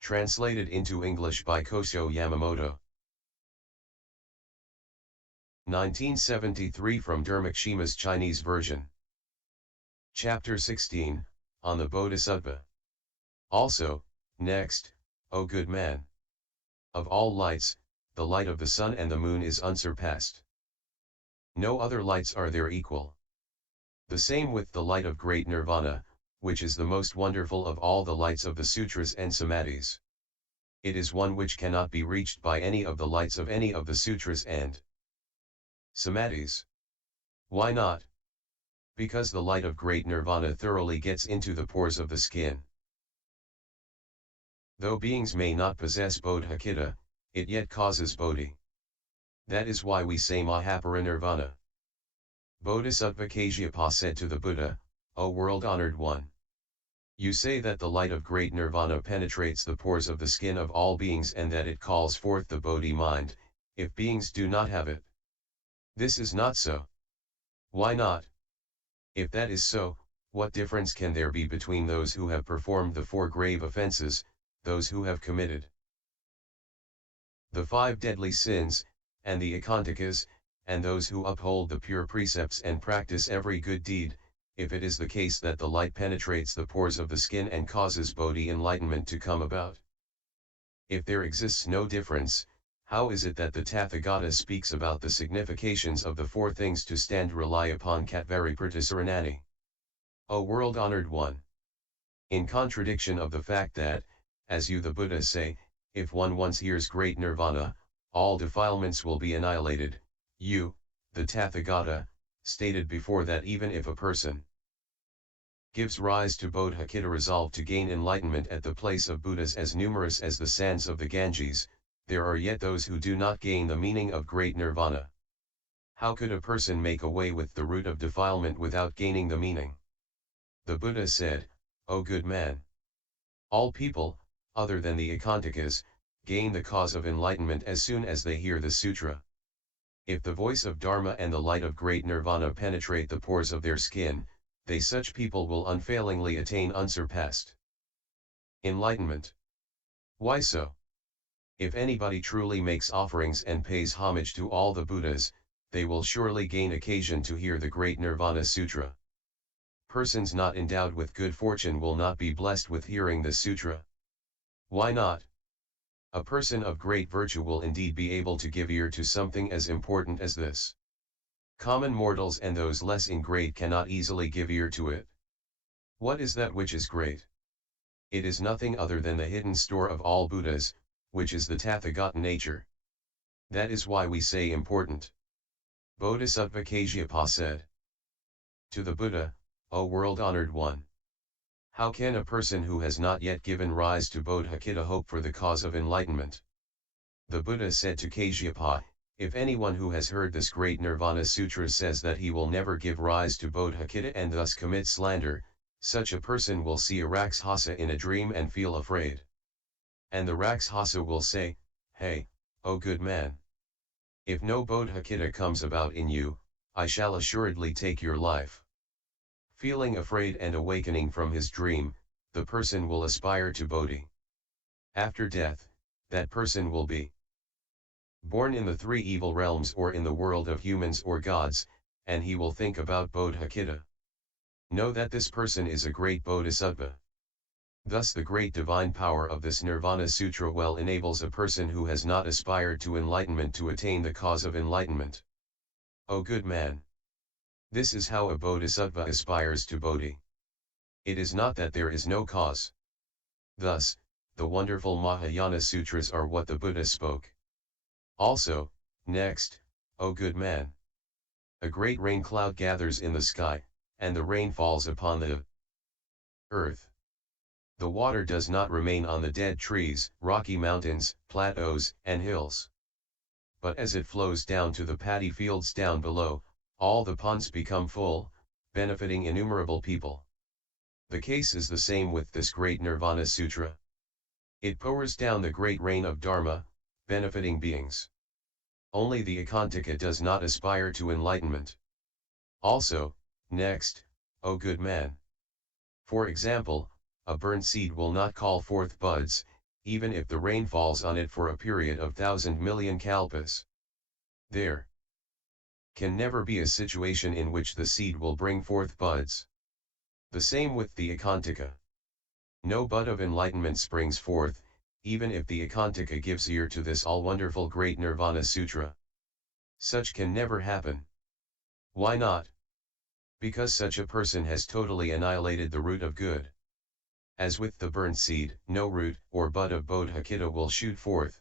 Translated into English by Kosho Yamamoto. 1973 from Dharmakshema's Chinese version. Chapter 16, on the Bodhisattva. Also, next, O good man. Of all lights, the light of the sun and the moon is unsurpassed. No other lights are there equal. The same with the light of Great Nirvana, which is the most wonderful of all the lights of the Sutras and samadhis. It is one which cannot be reached by any of the lights of any of the Sutras and samadhis. Why not? Because the light of Great Nirvana thoroughly gets into the pores of the skin. Though beings may not possess Bodhichitta, it yet causes Bodhi. That is why we say Mahaparinirvana. Bodhisattva Kasyapa said to the Buddha, O world-honored one. You say that the light of Great Nirvana penetrates the pores of the skin of all beings and that it calls forth the Bodhi mind, if beings do not have it. This is not so. Why not? If that is so, what difference can there be between those who have performed the 4 grave offences, those who have committed the 5 deadly sins, and the icchantikas, and those who uphold the pure precepts and practice every good deed, if it is the case that the light penetrates the pores of the skin and causes Bodhi enlightenment to come about? If there exists no difference, how is it that the Tathagata speaks about the significations of the 4 things to stand rely upon catvari-pratisaranani? O world-honored one! In contradiction of the fact that, as you the Buddha say, if one once hears Great Nirvana, all defilements will be annihilated, you, the Tathagata, stated before that even if a person gives rise to Bodhichitta resolve to gain enlightenment at the place of Buddhas as numerous as the sands of the Ganges, there are yet those who do not gain the meaning of Great Nirvana. How could a person make away with the root of defilement without gaining the meaning? The Buddha said, O good man. All people, other than the icchantikas, gain the cause of enlightenment as soon as they hear the sutra. If the voice of Dharma and the light of Great Nirvana penetrate the pores of their skin, such people will unfailingly attain unsurpassed enlightenment. Why so? If anybody truly makes offerings and pays homage to all the Buddhas, they will surely gain occasion to hear the Great Nirvana Sutra. Persons not endowed with good fortune will not be blessed with hearing the sutra. Why not? A person of great virtue will indeed be able to give ear to something as important as this. Common mortals and those less in grade cannot easily give ear to it. What is that which is great? It is nothing other than the hidden store of all Buddhas, which is the Tathagata nature. That is why we say important. Bodhisattva Kasyapa said to the Buddha, O world-honored one. How can a person who has not yet given rise to Bodhichitta hope for the cause of enlightenment? The Buddha said to Kasyapa, if anyone who has heard this Great Nirvana Sutra says that he will never give rise to Bodhichitta and thus commit slander, such a person will see a Rakshasa in a dream and feel afraid. And the Rakshasa will say, Hey, O good man! If no Bodhichitta comes about in you, I shall assuredly take your life. Feeling afraid and awakening from his dream, the person will aspire to Bodhi. After death, that person will be born in the 3 evil realms or in the world of humans or gods, and he will think about Bodhichitta. Know that this person is a great Bodhisattva. Thus the great divine power of this Nirvana Sutra well enables a person who has not aspired to enlightenment to attain the cause of enlightenment. O good man! This is how a Bodhisattva aspires to Bodhi. It is not that there is no cause. Thus, the wonderful Mahayana Sutras are what the Buddha spoke. Also, next, O good man! A great rain cloud gathers in the sky, and the rain falls upon the earth. The water does not remain on the dead trees, rocky mountains, plateaus, and hills. But as it flows down to the paddy fields down below, all the ponds become full, benefiting innumerable people. The case is the same with this Great Nirvana Sutra. It pours down the great rain of Dharma, benefiting beings. Only the icchantika does not aspire to enlightenment. Also, next, O good man! For example, a burnt seed will not call forth buds, even if the rain falls on it for a period of 1,000,000,000 kalpas. There can never be a situation in which the seed will bring forth buds. The same with the icchantika. No bud of enlightenment springs forth, even if the icchantika gives ear to this all-wonderful Great Nirvana Sutra. Such can never happen. Why not? Because such a person has totally annihilated the root of good. As with the burnt seed, no root or bud of Bodhichitta will shoot forth.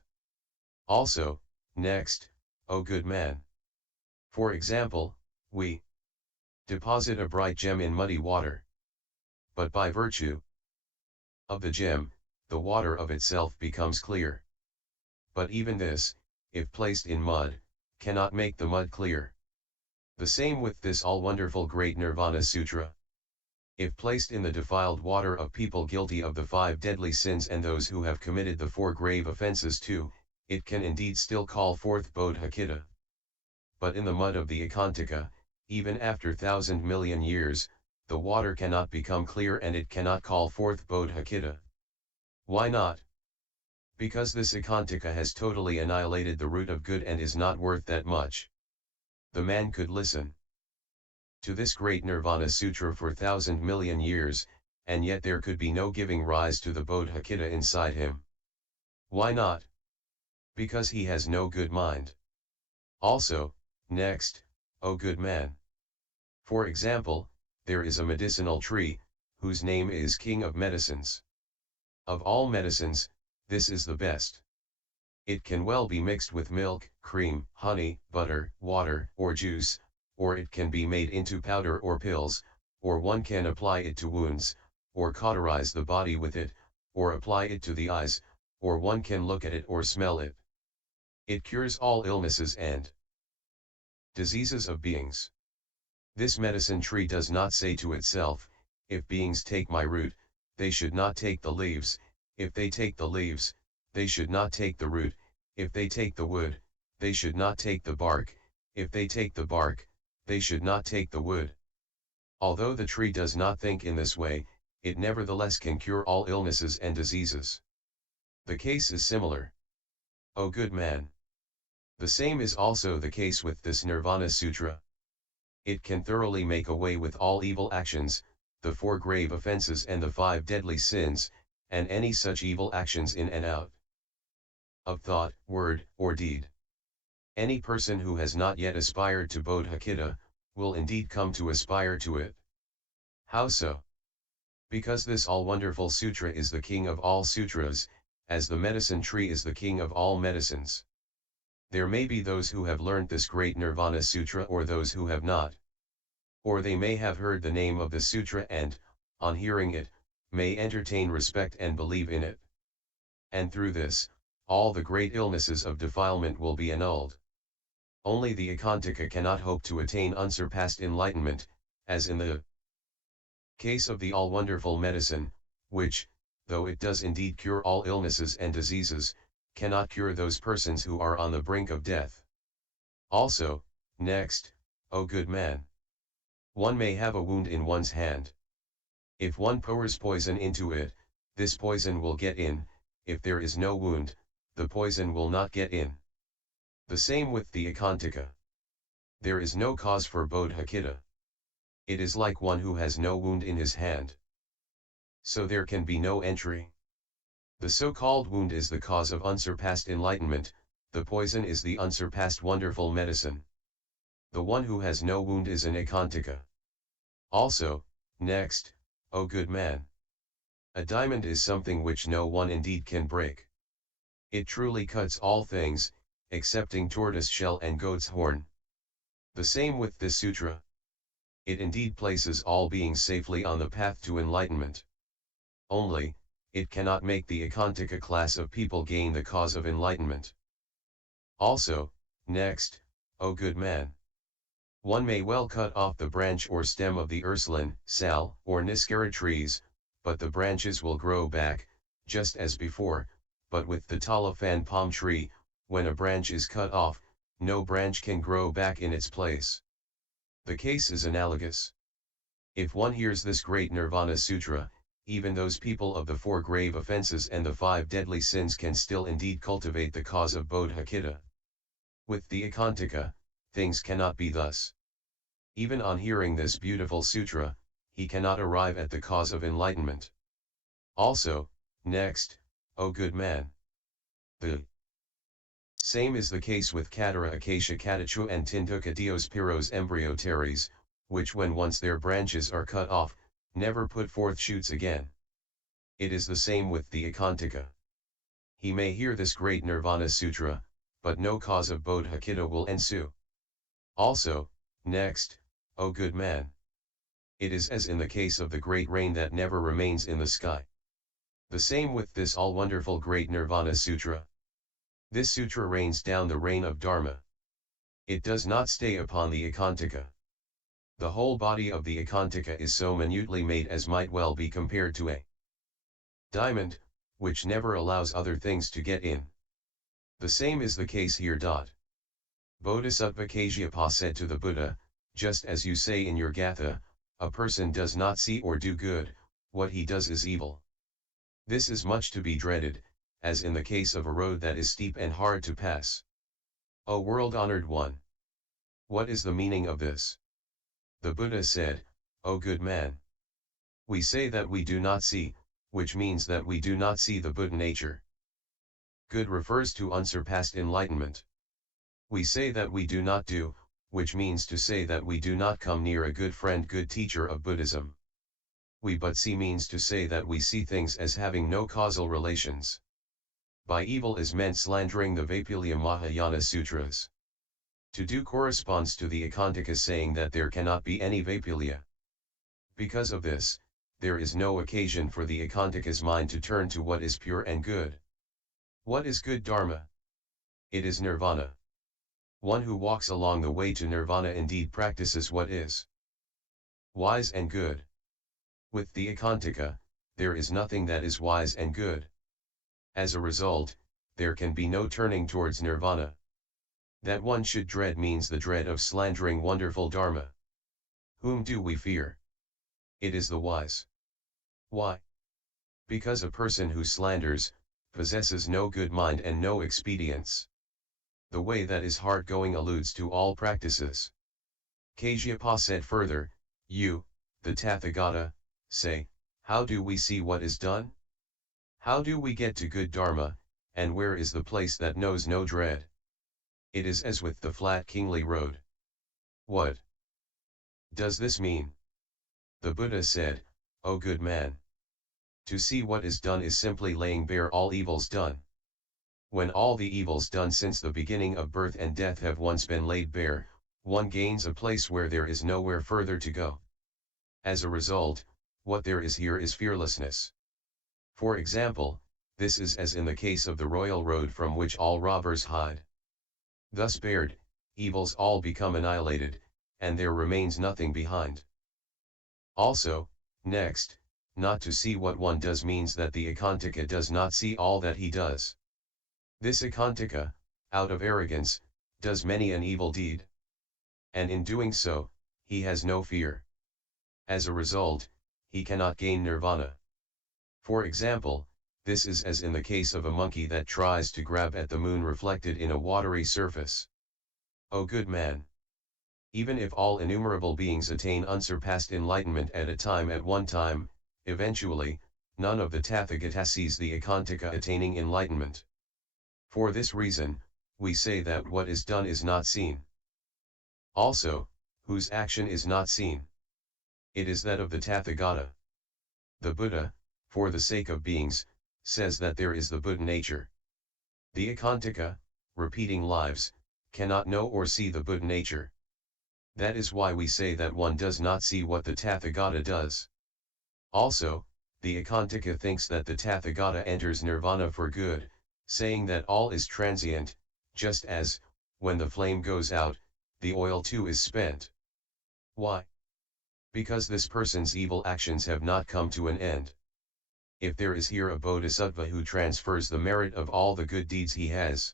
Also, next, O good man. For example, we deposit a bright gem in muddy water. But by virtue of the gem, the water of itself becomes clear. But even this, if placed in mud, cannot make the mud clear. The same with this all-wonderful Great Nirvana Sutra. If placed in the defiled water of people guilty of the 5 deadly sins and those who have committed the 4 grave offences too, it can indeed still call forth Bodhichitta. But in the mud of the icchantika, even after 1,000,000,000 years, the water cannot become clear and it cannot call forth Bodhichitta. Why not? Because this icchantika has totally annihilated the root of good and is not worth that much. The man could listen to this Great Nirvana Sutra for 1,000,000,000 years, and yet there could be no giving rise to the Bodhichitta inside him. Why not? Because he has no good mind. Also, next, O good man. For example, there is a medicinal tree, whose name is King of Medicines. Of all medicines, this is the best. It can well be mixed with milk, cream, honey, butter, water, or juice, or it can be made into powder or pills, or one can apply it to wounds, or cauterize the body with it, or apply it to the eyes, or one can look at it or smell it. It cures all illnesses and diseases of beings. This medicine tree does not say to itself, if beings take my root, they should not take the leaves, if they take the leaves, they should not take the root, if they take the wood, they should not take the bark, if they take the bark, they should not take the wood. Although the tree does not think in this way, it nevertheless can cure all illnesses and diseases. The case is similar. O good man. The same is also the case with this Nirvana Sutra. It can thoroughly make away with all evil actions, the 4 grave offences and the 5 deadly sins, and any such evil actions in and out of thought, word, or deed. Any person who has not yet aspired to Bodhichitta, will indeed come to aspire to it. How so? Because this all-wonderful sutra is the king of all sutras, as the medicine tree is the king of all medicines. There may be those who have learnt this Great Nirvana Sutra or those who have not. Or they may have heard the name of the sutra and, on hearing it, may entertain respect and believe in it. And through this, all the great illnesses of defilement will be annulled. Only the icchantika cannot hope to attain unsurpassed enlightenment, as in the case of the all-wonderful medicine, which, though it does indeed cure all illnesses and diseases, cannot cure those persons who are on the brink of death. Also, next, O good man. One may have a wound in one's hand. If one pours poison into it, this poison will get in, if there is no wound, the poison will not get in. The same with the icchantika. There is no cause for Bodhichitta. It is like one who has no wound in his hand. So there can be no entry. The so-called wound is the cause of unsurpassed enlightenment, the poison is the unsurpassed wonderful medicine. The one who has no wound is an icchantika. Also, next, O good man. A diamond is something which no one indeed can break. It truly cuts all things, excepting tortoise shell and goat's horn. The same with this sutra. It indeed places all beings safely on the path to enlightenment. Only, it cannot make the icchantika class of people gain the cause of enlightenment. Also, next, O good man. One may well cut off the branch or stem of the ursuline, sal, or niskara trees, but the branches will grow back, just as before, but with the talafan palm tree, when a branch is cut off, no branch can grow back in its place. The case is analogous. If one hears this Great Nirvana Sutra, even those people of the 4 grave offences and the 5 deadly sins can still indeed cultivate the cause of Bodhichitta. With the icchantika, things cannot be thus. Even on hearing this beautiful sutra, he cannot arrive at the cause of enlightenment. Also, next, O good man. The same is the case with Katara acacia catachu and Tinduka dios piros embryoteres, which when once their branches are cut off, never put forth shoots again. It is the same with the icchantika. He may hear this Great Nirvana Sutra, but no cause of Bodhichitta will ensue. Also, next, O good man. It is as in the case of the great rain that never remains in the sky. The same with this all-wonderful Great Nirvana Sutra. This sutra rains down the rain of Dharma. It does not stay upon the icchantika. The whole body of the icchantika is so minutely made as might well be compared to a diamond, which never allows other things to get in. The same is the case here. Bodhisattva Kasyapa said to the Buddha, just as you say in your Gatha, a person does not see or do good, what he does is evil. This is much to be dreaded, as in the case of a road that is steep and hard to pass. O world-honored one! What is the meaning of this? The Buddha said, O good man! We say that we do not see, which means that we do not see the Buddha nature. Good refers to unsurpassed enlightenment. We say that we do not do, which means to say that we do not come near a good friend, good teacher of Buddhism. We but see means to say that we see things as having no causal relations. By evil is meant slandering the Vaipulya Mahayana Sutras. To do corresponds to the icchantika saying that there cannot be any Vaipulya. Because of this, there is no occasion for the iccantika's mind to turn to what is pure and good. What is good Dharma? It is Nirvana. One who walks along the way to Nirvana indeed practices what is wise and good. With the icchantika, there is nothing that is wise and good. As a result, there can be no turning towards Nirvana. That one should dread means the dread of slandering wonderful Dharma. Whom do we fear? It is the wise. Why? Because a person who slanders, possesses no good mind and no expedience. The way that is hard-going alludes to all practices. Kasyapa said further, you, the Tathagata, say, how do we see what is done? How do we get to good Dharma, and where is the place that knows no dread? It is as with the flat kingly road. What does this mean? The Buddha said, O good man! To see what is done is simply laying bare all evils done. When all the evils done since the beginning of birth and death have once been laid bare, one gains a place where there is nowhere further to go. As a result, what there is here is fearlessness. For example, this is as in the case of the royal road from which all robbers hide. Thus bared, evils all become annihilated, and there remains nothing behind. Also, next, not to see what one does means that the icchantika does not see all that he does. This icchantika, out of arrogance, does many an evil deed. And in doing so, he has no fear. As a result, he cannot gain nirvana. For example, this is as in the case of a monkey that tries to grab at the moon reflected in a watery surface. O good man! Even if all innumerable beings attain unsurpassed enlightenment at one time, eventually, none of the Tathagata sees the icchantika attaining enlightenment. For this reason, we say that what is done is not seen. Also, whose action is not seen? It is that of the Tathagata. The Buddha, for the sake of beings, says that there is the Buddha nature. The icchantika, repeating lives, cannot know or see the Buddha nature. That is why we say that one does not see what the Tathagata does. Also, the icchantika thinks that the Tathagata enters nirvana for good, saying that all is transient, just as, when the flame goes out, the oil too is spent. Why? Because this person's evil actions have not come to an end. If there is here a bodhisattva who transfers the merit of all the good deeds he has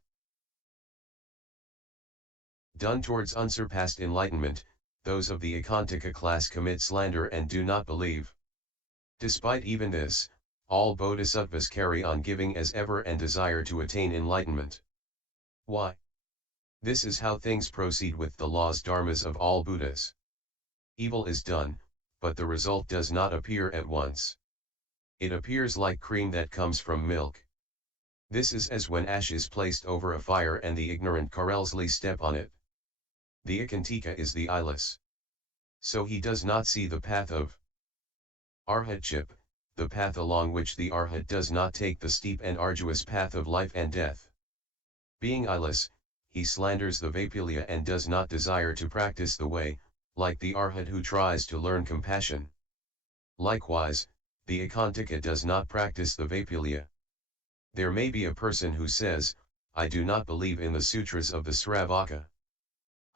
done towards unsurpassed enlightenment, those of the icchantika class commit slander and do not believe. Despite even this, all bodhisattvas carry on giving as ever and desire to attain enlightenment. Why? This is how things proceed with the laws dharmas of all Buddhas. Evil is done, but the result does not appear at once. It appears like cream that comes from milk. This is as when ash is placed over a fire and the ignorant carelessly step on it. The icchantika is the eyeless. So he does not see the path of arhatship, the path along which the arhat does not take the steep and arduous path of life and death. Being eyeless, he slanders the vapulya and does not desire to practice the way, like the arhat who tries to learn compassion. Likewise, the icchantika does not practice the vapulya. There may be a person who says, I do not believe in the sutras of the Sravaka.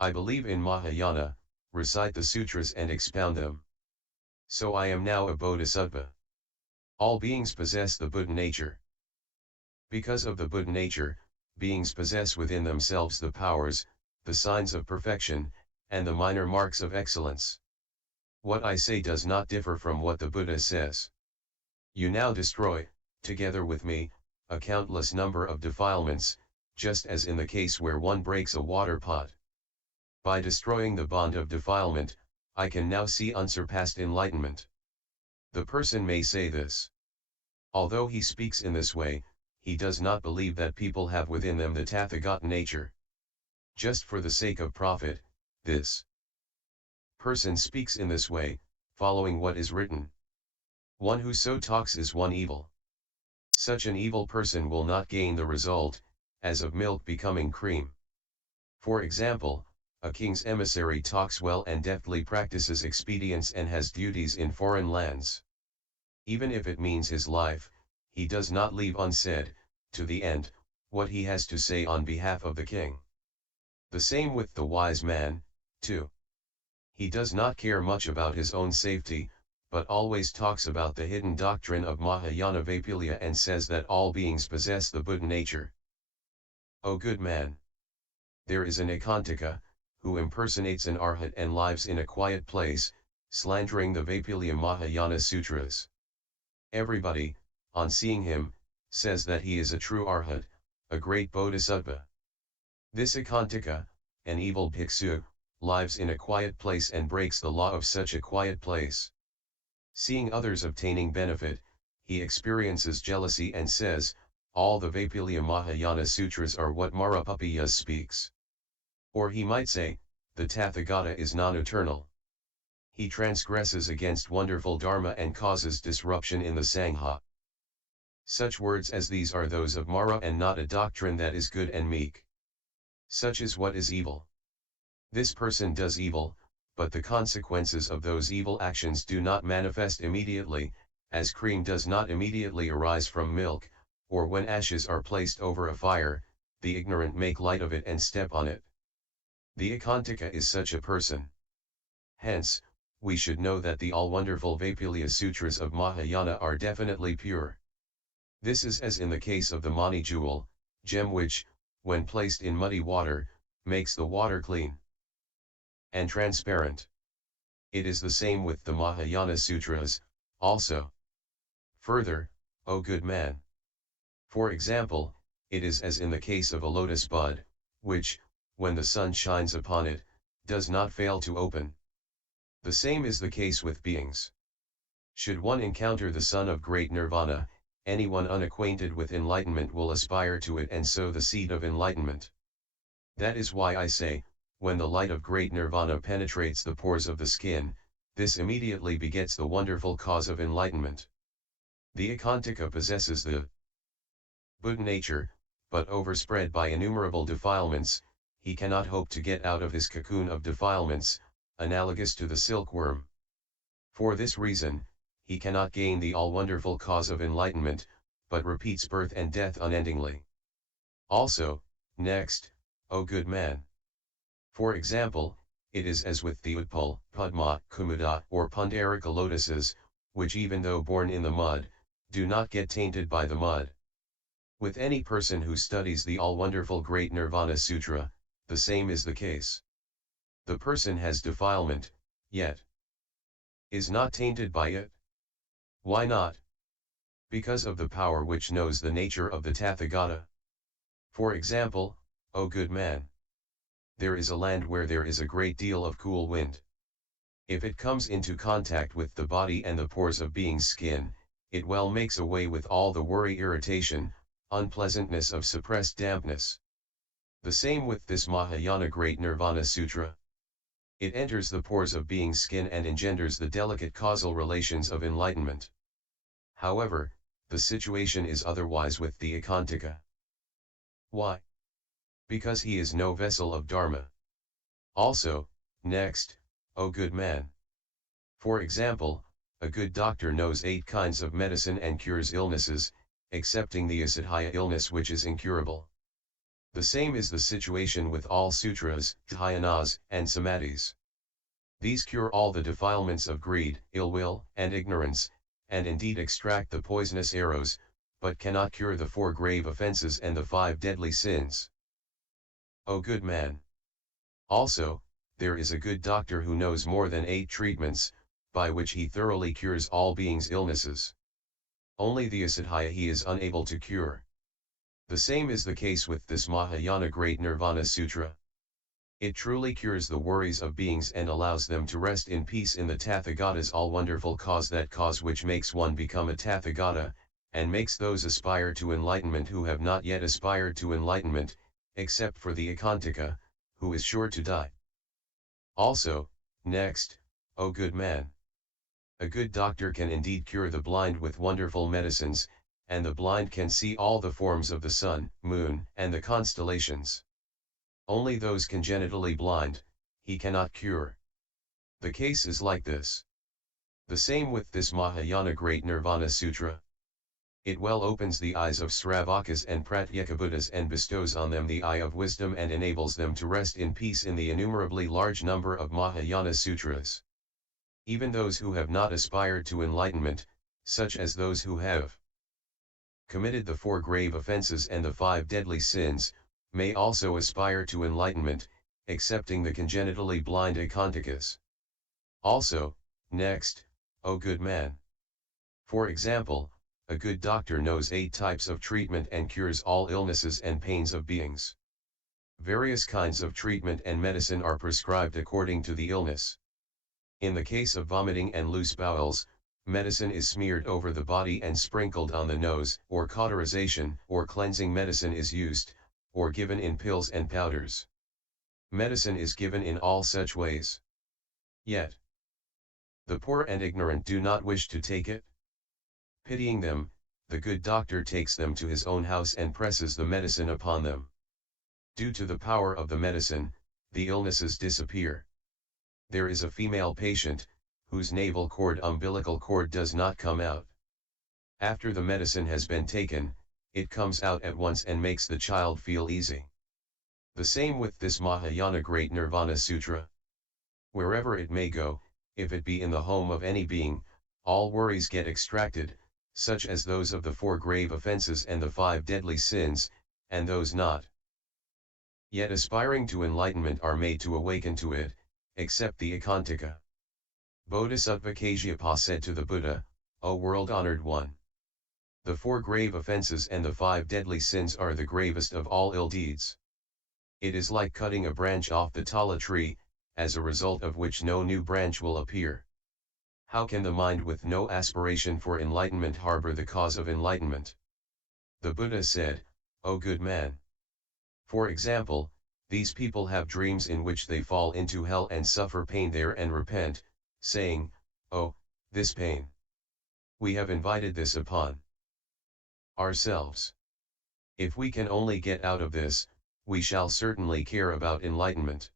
I believe in Mahayana, recite the sutras and expound them. So I am now a bodhisattva. All beings possess the Buddha nature. Because of the Buddha nature, beings possess within themselves the powers, the signs of perfection, and the minor marks of excellence. What I say does not differ from what the Buddha says. You now destroy, together with me, a countless number of defilements, just as in the case where one breaks a water pot. By destroying the bond of defilement, I can now see unsurpassed enlightenment. The person may say this. Although he speaks in this way, he does not believe that people have within them the Tathagata nature. Just for the sake of profit, this person speaks in this way, following what is written. One who so talks is one evil. Such an evil person will not gain the result, as of milk becoming cream. For example, a king's emissary talks well and deftly practices expedients and has duties in foreign lands. Even if it means his life, he does not leave unsaid, to the end, what he has to say on behalf of the king. The same with the wise man, too. He does not care much about his own safety, but always talks about the hidden doctrine of Mahayana Vapulya and says that all beings possess the Buddha nature. O good man! There is an icchantika, who impersonates an arhat and lives in a quiet place, slandering the Vapulya Mahayana Sutras. Everybody, on seeing him, says that he is a true arhat, a great bodhisattva. This icchantika, an evil bhiksu, lives in a quiet place and breaks the law of such a quiet place. Seeing others obtaining benefit, he experiences jealousy and says, all the Vapulya Mahayana Sutras are what Mahaparinirvana speaks. Or he might say, the Tathagata is non-eternal. He transgresses against wonderful Dharma and causes disruption in the Sangha. Such words as these are those of Mara and not a doctrine that is good and meek. Such is what is evil. This person does evil, but the consequences of those evil actions do not manifest immediately, as cream does not immediately arise from milk, or when ashes are placed over a fire, the ignorant make light of it and step on it. The icchantika is such a person. Hence, we should know that the all-wonderful Vapulya Sutras of Mahayana are definitely pure. This is as in the case of the mani jewel, gem which, when placed in muddy water, makes the water clean and transparent. It is the same with the Mahayana Sutras, also. Further, O good man! For example, it is as in the case of a lotus bud, which, when the sun shines upon it, does not fail to open. The same is the case with beings. Should one encounter the sun of Great Nirvana, anyone unacquainted with enlightenment will aspire to it and sow the seed of enlightenment. That is why I say, when the light of Great Nirvana penetrates the pores of the skin, this immediately begets the wonderful cause of enlightenment. The icchantika possesses the Buddha nature, but overspread by innumerable defilements, he cannot hope to get out of his cocoon of defilements, analogous to the silkworm. For this reason, he cannot gain the all-wonderful cause of enlightenment, but repeats birth and death unendingly. Also, next, O good man! For example, it is as with the Utpal, Padma, Kumuda or Pundarika lotuses, which even though born in the mud, do not get tainted by the mud. With any person who studies the all-wonderful Great Nirvana Sutra, the same is the case. The person has defilement, yet is not tainted by it. Why not? Because of the power which knows the nature of the Tathagata. For example, O good man, there is a land where there is a great deal of cool wind. If it comes into contact with the body and the pores of being's skin, it well makes away with all the worry, irritation, unpleasantness of suppressed dampness. The same with this Mahayana Great Nirvana Sutra. It enters the pores of being's skin and engenders the delicate causal relations of enlightenment. However, the situation is otherwise with the icchantika. Why? Because he is no vessel of Dharma. Also, next, O good man. For example, a good doctor knows 8 kinds of medicine and cures illnesses, excepting the asatthaya illness which is incurable. The same is the situation with all sutras, dhyanas, and samadhis. These cure all the defilements of greed, ill will, and ignorance, and indeed extract the poisonous arrows, but cannot cure the 4 grave offences and the 5 deadly sins. O good man. Also, there is a good doctor who knows more than 8 treatments, by which he thoroughly cures all beings' illnesses. Only the asatthaya he is unable to cure. The same is the case with this Mahayana Great Nirvana Sutra. It truly cures the worries of beings and allows them to rest in peace in the Tathagata's all-wonderful cause, that cause which makes one become a Tathagata, and makes those aspire to enlightenment who have not yet aspired to enlightenment, except for the icchantika, who is sure to die. Also, next, O good man. A good doctor can indeed cure the blind with wonderful medicines, and the blind can see all the forms of the sun, moon, and the constellations. Only those congenitally blind, he cannot cure. The case is like this. The same with this Mahayana Great Nirvana Sutra. It well opens the eyes of Sravakas and Pratyekabuddhas and bestows on them the eye of wisdom and enables them to rest in peace in the innumerably large number of Mahayana Sutras. Even those who have not aspired to enlightenment, such as those who have committed the 4 grave offences and the 5 deadly sins, may also aspire to enlightenment, excepting the congenitally blind icchantikas. Also, next, O good man. For example, a good doctor knows 8 types of treatment and cures all illnesses and pains of beings. Various kinds of treatment and medicine are prescribed according to the illness. In the case of vomiting and loose bowels, medicine is smeared over the body and sprinkled on the nose, or cauterization or cleansing medicine is used, or given in pills and powders. Medicine is given in all such ways. Yet, the poor and ignorant do not wish to take it. Pitying them, the good doctor takes them to his own house and presses the medicine upon them. Due to the power of the medicine, the illnesses disappear. There is a female patient, whose navel cord umbilical cord does not come out. After the medicine has been taken, it comes out at once and makes the child feel easy. The same with this Mahayana Great Nirvana Sutra. Wherever it may go, if it be in the home of any being, all worries get extracted, such as those of the 4 grave offences and the 5 deadly sins, and those not yet aspiring to enlightenment are made to awaken to it, except the icchantika. Bodhisattva Kasyapa said to the Buddha, O world-honored one, the 4 grave offences and the 5 deadly sins are the gravest of all ill deeds. It is like cutting a branch off the tala tree, as a result of which no new branch will appear. How can the mind with no aspiration for enlightenment harbor the cause of enlightenment? The Buddha said, O good man. For example, these people have dreams in which they fall into hell and suffer pain there and repent, saying, Oh, this pain. We have invited this upon ourselves. If we can only get out of this, we shall certainly care about enlightenment.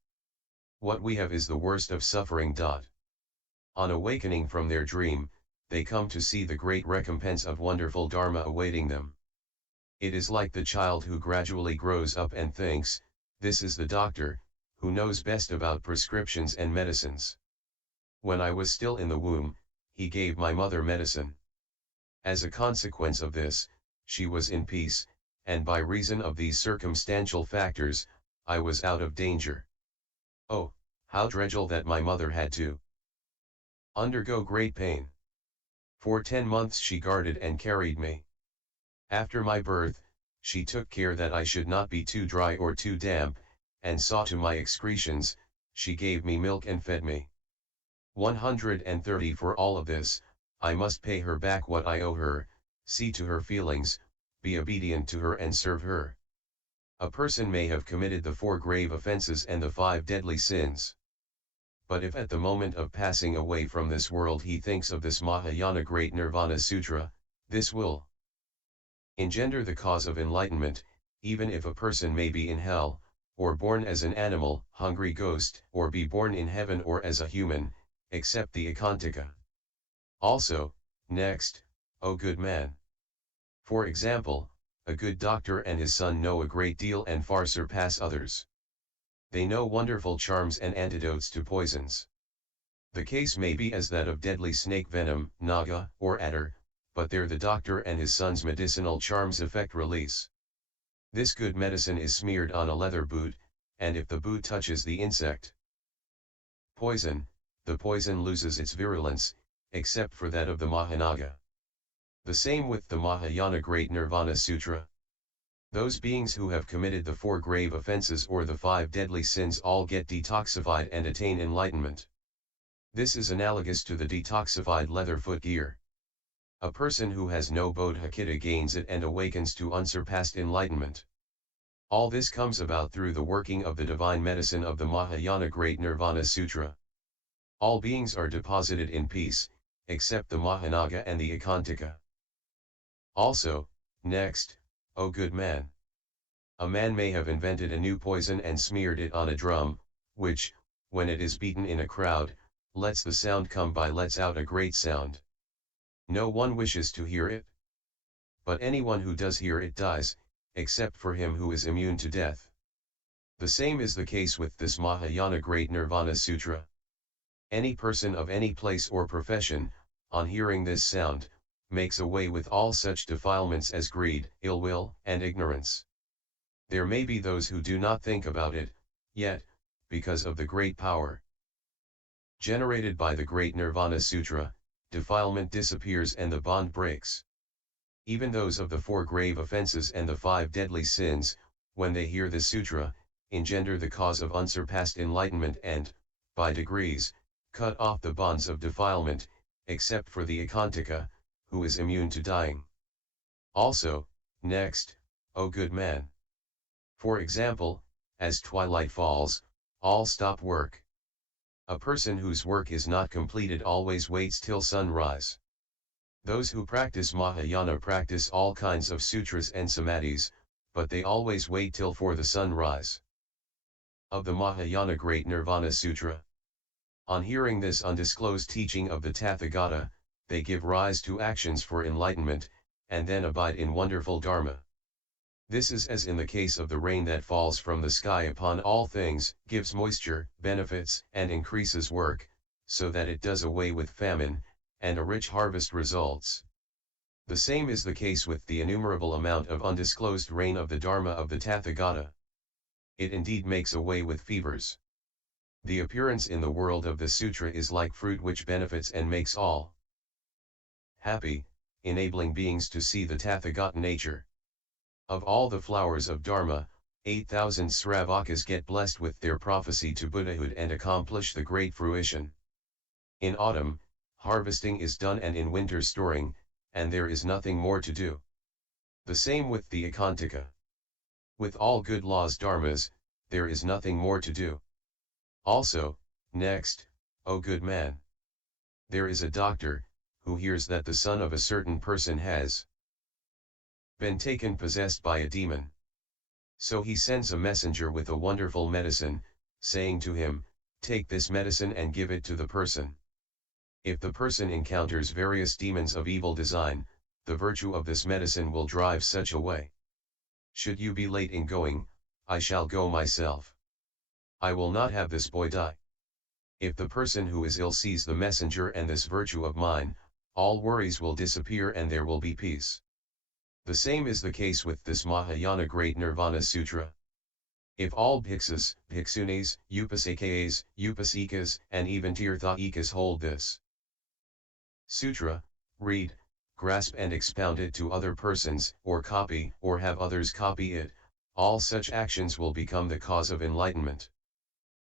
What we have is the worst of suffering. On awakening from their dream, they come to see the great recompense of wonderful Dharma awaiting them. It is like the child who gradually grows up and thinks, this is the doctor, who knows best about prescriptions and medicines. When I was still in the womb, he gave my mother medicine. As a consequence of this, she was in peace, and by reason of these circumstantial factors, I was out of danger. Oh, how dreadful that my mother had to undergo great pain. For 10 months she guarded and carried me. After my birth, she took care that I should not be too dry or too damp, and saw to my excretions, she gave me milk and fed me. 130 For all of this, I must pay her back what I owe her, see to her feelings, be obedient to her and serve her. A person may have committed the 4 grave offences and the 5 deadly sins. But if at the moment of passing away from this world he thinks of this Mahayana Great Nirvana Sutra, this will engender the cause of enlightenment, even if a person may be in hell, or born as an animal, hungry ghost, or be born in heaven or as a human, except the icchantika. Also, next, O good man. For example, a good doctor and his son know a great deal and far surpass others. They know wonderful charms and antidotes to poisons. The case may be as that of deadly snake venom, naga, or adder, but there the doctor and his son's medicinal charms effect release. This good medicine is smeared on a leather boot, and if the boot touches the insect poison, the poison loses its virulence, except for that of the Mahanaga. The same with the Mahayana Great Nirvana Sutra. Those beings who have committed the 4 grave offences or the 5 deadly sins all get detoxified and attain enlightenment. This is analogous to the detoxified leather footgear. A person who has no Bodhichitta gains it and awakens to unsurpassed enlightenment. All this comes about through the working of the divine medicine of the Mahayana Great Nirvana Sutra. All beings are deposited in peace, except the Mahanaga and the icchantika. Also, next, O good man. A man may have invented a new poison and smeared it on a drum, which, when it is beaten in a crowd, lets the sound come by lets out a great sound. No one wishes to hear it. But anyone who does hear it dies, except for him who is immune to death. The same is the case with this Mahayana Great Nirvana Sutra. Any person of any place or profession, on hearing this sound, makes away with all such defilements as greed, ill will, and ignorance. There may be those who do not think about it, yet, because of the great power generated by the Great Nirvana Sutra, defilement disappears and the bond breaks. Even those of the 4 grave offences and the 5 deadly sins, when they hear the sutra, engender the cause of unsurpassed enlightenment and, by degrees, cut off the bonds of defilement, except for the icchantika, who is immune to dying. Also, next, O good man. For example, as twilight falls, all stop work. A person whose work is not completed always waits till sunrise. Those who practice Mahayana practice all kinds of sutras and samadhis, but they always wait till for the sunrise. Of the Mahayana Great Nirvana Sutra. On hearing this undisclosed teaching of the Tathagata, they give rise to actions for enlightenment, and then abide in wonderful Dharma. This is as in the case of the rain that falls from the sky upon all things, gives moisture, benefits, and increases work, so that it does away with famine, and a rich harvest results. The same is the case with the innumerable amount of undisclosed rain of the Dharma of the Tathagata. It indeed makes away with fevers. The appearance in the world of the sutra is like fruit which benefits and makes all happy, enabling beings to see the Tathagata nature. Of all the flowers of Dharma, 8,000 Sravakas get blessed with their prophecy to Buddhahood and accomplish the great fruition. In autumn, harvesting is done and in winter storing, and there is nothing more to do. The same with the icchantika. With all good laws dharmas, there is nothing more to do. Also, next, O good man. There is a doctor, who hears that the son of a certain person has been taken possessed by a demon. So he sends a messenger with a wonderful medicine, saying to him, take this medicine and give it to the person. If the person encounters various demons of evil design, the virtue of this medicine will drive such away. Should you be late in going, I shall go myself. I will not have this boy die. If the person who is ill sees the messenger and this virtue of mine, all worries will disappear and there will be peace. The same is the case with this Mahayana Great Nirvana Sutra. If all bhiksus, bhiksunis, upasakayas, upasikas, and even tirthayikas hold this sutra, read, grasp and expound it to other persons, or copy, or have others copy it, all such actions will become the cause of enlightenment.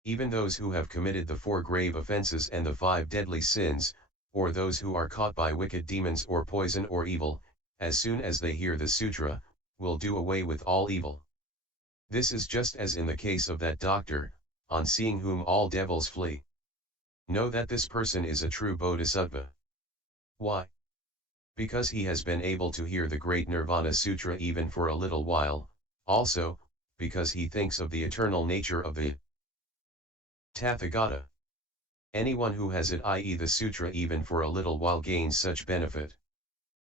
Even those who have committed the 4 grave offences and the 5 deadly sins, or those who are caught by wicked demons or poison or evil, as soon as they hear the sutra, will do away with all evil. This is just as in the case of that doctor, on seeing whom all devils flee. Know that this person is a true Bodhisattva. Why? Because he has been able to hear the Great Nirvana Sutra even for a little while, also, because he thinks of the eternal nature of the Tathagata. Anyone who has it, i.e. the sutra, even for a little while gains such benefit.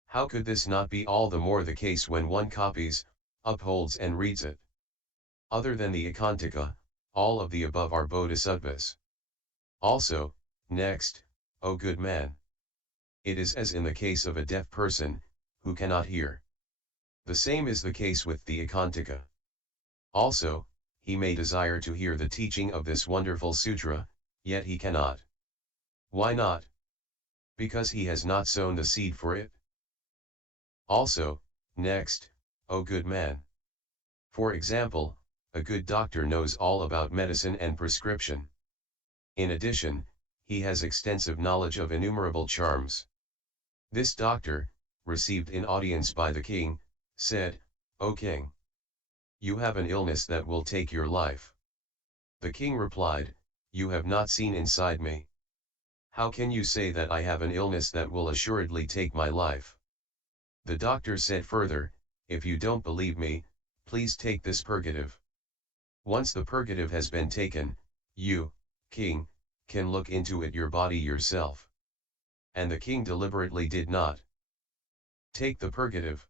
How could this not be all the more the case when one copies, upholds and reads it? Other than the icchantika, all of the above are bodhisattvas. Also, next, O good man. It is as in the case of a deaf person, who cannot hear. The same is the case with the icchantika. Also, he may desire to hear the teaching of this wonderful sutra, yet he cannot. Why not? Because he has not sown the seed for it. Also, next, O good man. For example, a good doctor knows all about medicine and prescription. In addition, he has extensive knowledge of innumerable charms. This doctor, received in audience by the king, said, O king, you have an illness that will take your life. The king replied, you have not seen inside me. How can you say that I have an illness that will assuredly take my life? The doctor said further, if you don't believe me, please take this purgative. Once the purgative has been taken, you, king, can look into it your body yourself. And the king deliberately did not take the purgative.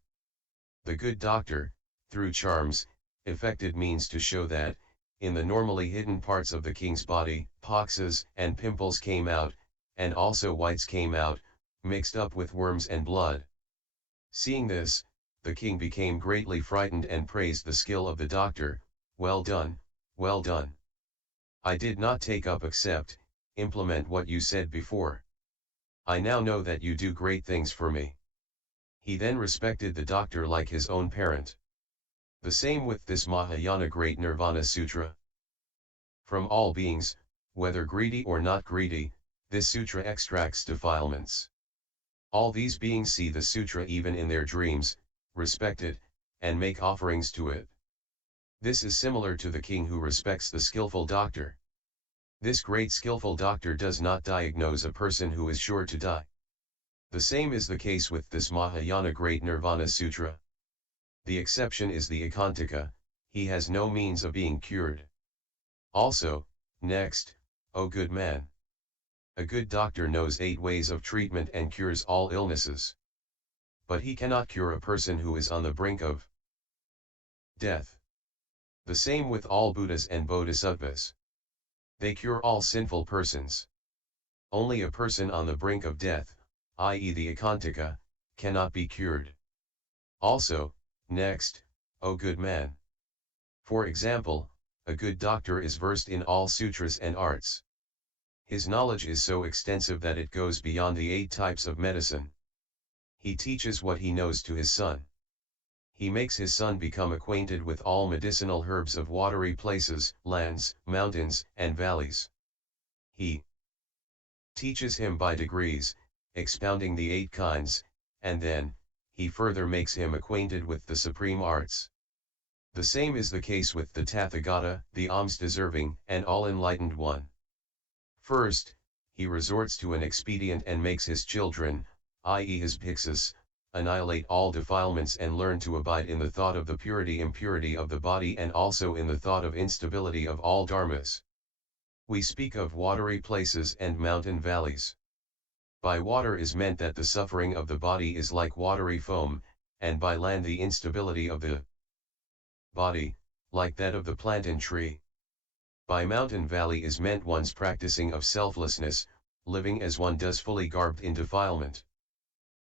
The good doctor, through charms, effected means to show that, in the normally hidden parts of the king's body, poxes and pimples came out, and also whites came out, mixed up with worms and blood. Seeing this, the king became greatly frightened and praised the skill of the doctor. Well done, well done. I did not take up except, implement what you said before. I now know that you do great things for me. He then respected the doctor like his own parent. The same with this Mahayana Great Nirvana Sutra. From all beings, whether greedy or not greedy, this sutra extracts defilements. All these beings see the sutra even in their dreams, respect it, and make offerings to it. This is similar to the king who respects the skillful doctor. This great skillful doctor does not diagnose a person who is sure to die. The same is the case with this Mahayana Great Nirvana Sutra. The exception is the icchantika, he has no means of being cured. Also, next, O good man. A good doctor knows 8 ways of treatment and cures all illnesses. But he cannot cure a person who is on the brink of death. The same with all Buddhas and Bodhisattvas. They cure all sinful persons. Only a person on the brink of death, i.e. the icchantika, cannot be cured. Also, next, O good man. For example, a good doctor is versed in all sutras and arts. His knowledge is so extensive that it goes beyond the 8 types of medicine. He teaches what he knows to his son. He makes his son become acquainted with all medicinal herbs of watery places, lands, mountains, and valleys. He teaches him by degrees, expounding the 8 kinds, and then, he further makes him acquainted with the supreme arts. The same is the case with the Tathagata, the alms-deserving and all-enlightened one. First, he resorts to an expedient and makes his children, i.e. his bhikshus, annihilate all defilements and learn to abide in the thought of the purity-impurity of the body and also in the thought of instability of all dharmas. We speak of watery places and mountain valleys. By water is meant that the suffering of the body is like watery foam, and by land the instability of the body, like that of the plant and tree. By mountain valley is meant one's practicing of selflessness, living as one does fully garbed in defilement.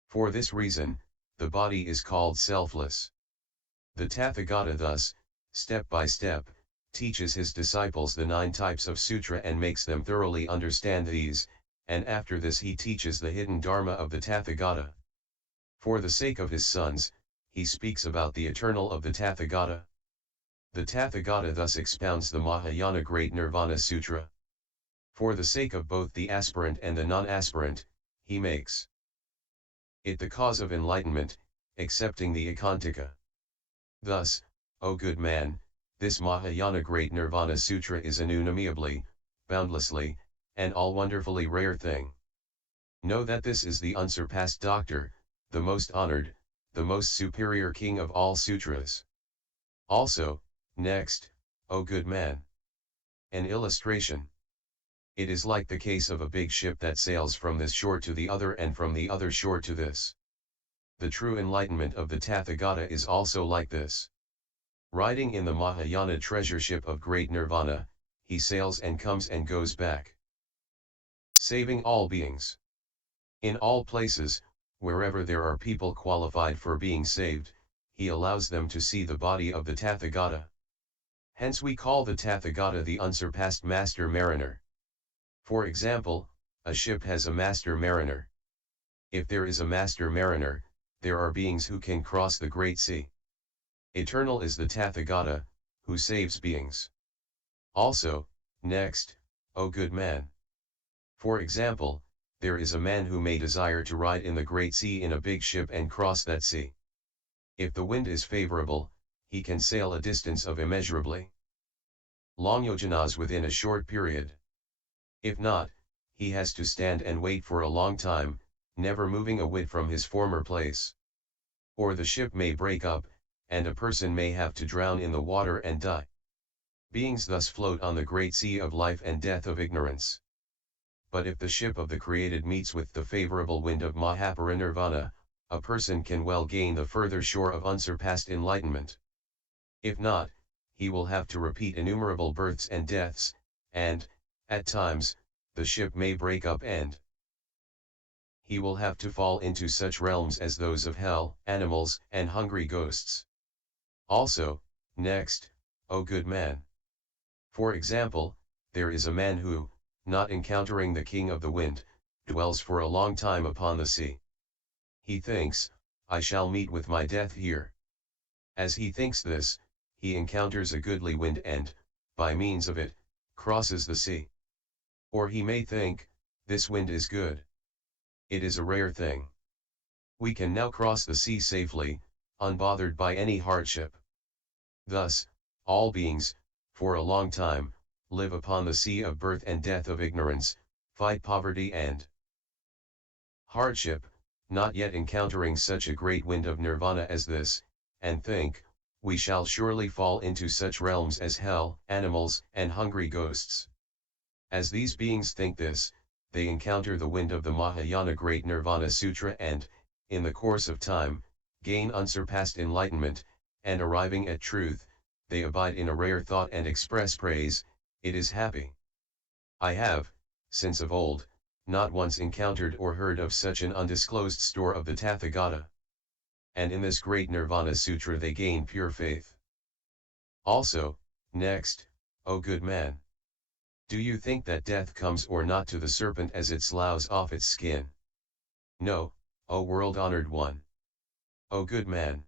For this reason, the body is called selfless. The Tathagata thus, step by step, teaches his disciples the 9 types of sutra and makes them thoroughly understand these, and after this he teaches the hidden dharma of the Tathagata. For the sake of his sons, he speaks about the eternal of the Tathagata. The Tathagata thus expounds the Mahayana Great Nirvana Sutra. For the sake of both the aspirant and the non-aspirant, he makes it the cause of enlightenment, accepting the icchantika. Thus, O good man, this Mahayana Great Nirvana Sutra is an unamiably, boundlessly, and all-wonderfully rare thing. Know that this is the unsurpassed doctor, the most honored, the most superior king of all sutras. Also, next, O good man. An illustration. It is like the case of a big ship that sails from this shore to the other and from the other shore to this. The true enlightenment of the Tathagata is also like this. Riding in the Mahayana treasure ship of Great Nirvana, he sails and comes and goes back, saving all beings. In all places, wherever there are people qualified for being saved, he allows them to see the body of the Tathagata. Hence we call the Tathagata the unsurpassed master mariner. For example, a ship has a master mariner. If there is a master mariner, there are beings who can cross the great sea. Eternal is the Tathagata, who saves beings. Also, next, O good man. For example, there is a man who may desire to ride in the great sea in a big ship and cross that sea. If the wind is favorable, he can sail a distance of immeasurably long yojanas within a short period. If not, he has to stand and wait for a long time, never moving a whit from his former place. Or the ship may break up, and a person may have to drown in the water and die. Beings thus float on the great sea of life and death of ignorance. But if the ship of the created meets with the favorable wind of Mahaparinirvana, a person can well gain the further shore of unsurpassed enlightenment. If not, he will have to repeat innumerable births and deaths, and, at times, the ship may break up and he will have to fall into such realms as those of hell, animals, and hungry ghosts. Also, next, O good man. For example, there is a man who, not encountering the king of the wind, dwells for a long time upon the sea. He thinks, I shall meet with my death here. As he thinks this, he encounters a goodly wind and, by means of it, crosses the sea. Or he may think, this wind is good. It is a rare thing. We can now cross the sea safely, unbothered by any hardship. Thus, all beings, for a long time, live upon the sea of birth and death of ignorance, fight poverty and hardship, not yet encountering such a great wind of nirvana as this, and think, we shall surely fall into such realms as hell, animals, and hungry ghosts. As these beings think this, they encounter the wind of the Mahayana Great Nirvana Sutra and, in the course of time, gain unsurpassed enlightenment, and arriving at truth, they abide in a rare thought and express praise, it is happy. I have, since of old, not once encountered or heard of such an undisclosed store of the Tathagata. And in this Great Nirvana Sutra they gain pure faith. Also, next, O good man. Do you think that death comes or not to the serpent as it sloughs off its skin? No, O world-honored one. O good man.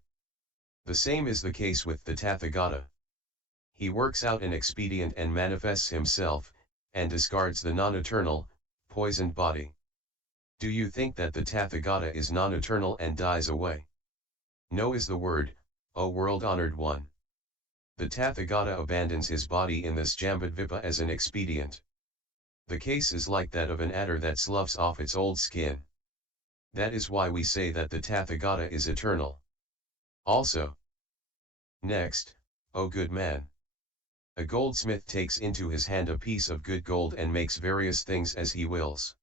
The same is the case with the Tathagata. He works out an expedient and manifests himself, and discards the non-eternal, poisoned body. Do you think that the Tathagata is non-eternal and dies away? No is the word, O world-honored one. The Tathagata abandons his body in this Jambudvipa as an expedient. The case is like that of an adder that sloughs off its old skin. That is why we say that the Tathagata is eternal. Also, next, O good man. A goldsmith takes into his hand a piece of good gold and makes various things as he wills.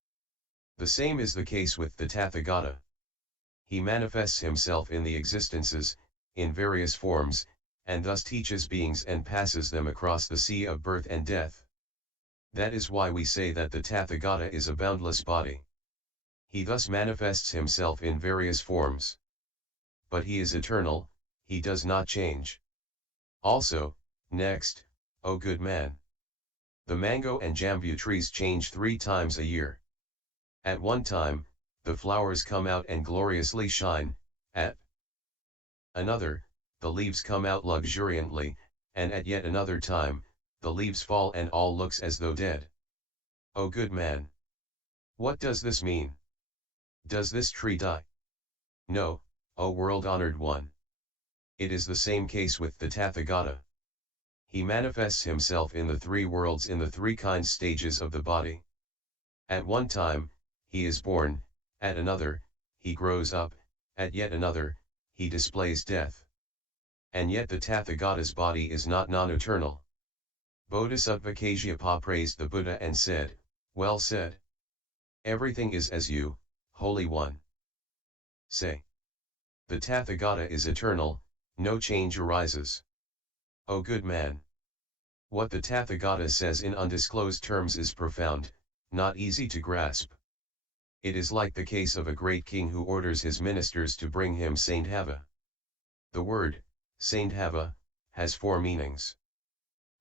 The same is the case with the Tathagata. He manifests himself in the existences, in various forms, and thus teaches beings and passes them across the sea of birth and death. That is why we say that the Tathagata is a boundless body. He thus manifests himself in various forms. But he is eternal, he does not change. Also, next, O good man. The mango and jambu trees change 3 times a year. At one time, the flowers come out and gloriously shine. At another, the leaves come out luxuriantly, and at yet another time, the leaves fall and all looks as though dead. O good man! What does this mean? Does this tree die? No, O world-honored one. It is the same case with the Tathagata. He manifests himself in the three worlds in the three kind stages of the body. At one time, he is born, at another, he grows up, at yet another, he displays death. And yet the Tathagata's body is not non-eternal. Bodhisattva Kasyapa praised the Buddha and said, "Well said. Everything is as you, Holy One, say. The Tathagata is eternal, no change arises." O good man! What the Tathagata says in undisclosed terms is profound, not easy to grasp. It is like the case of a great king who orders his ministers to bring him Saint-Hava. The word, Saint-Hava, has four meanings.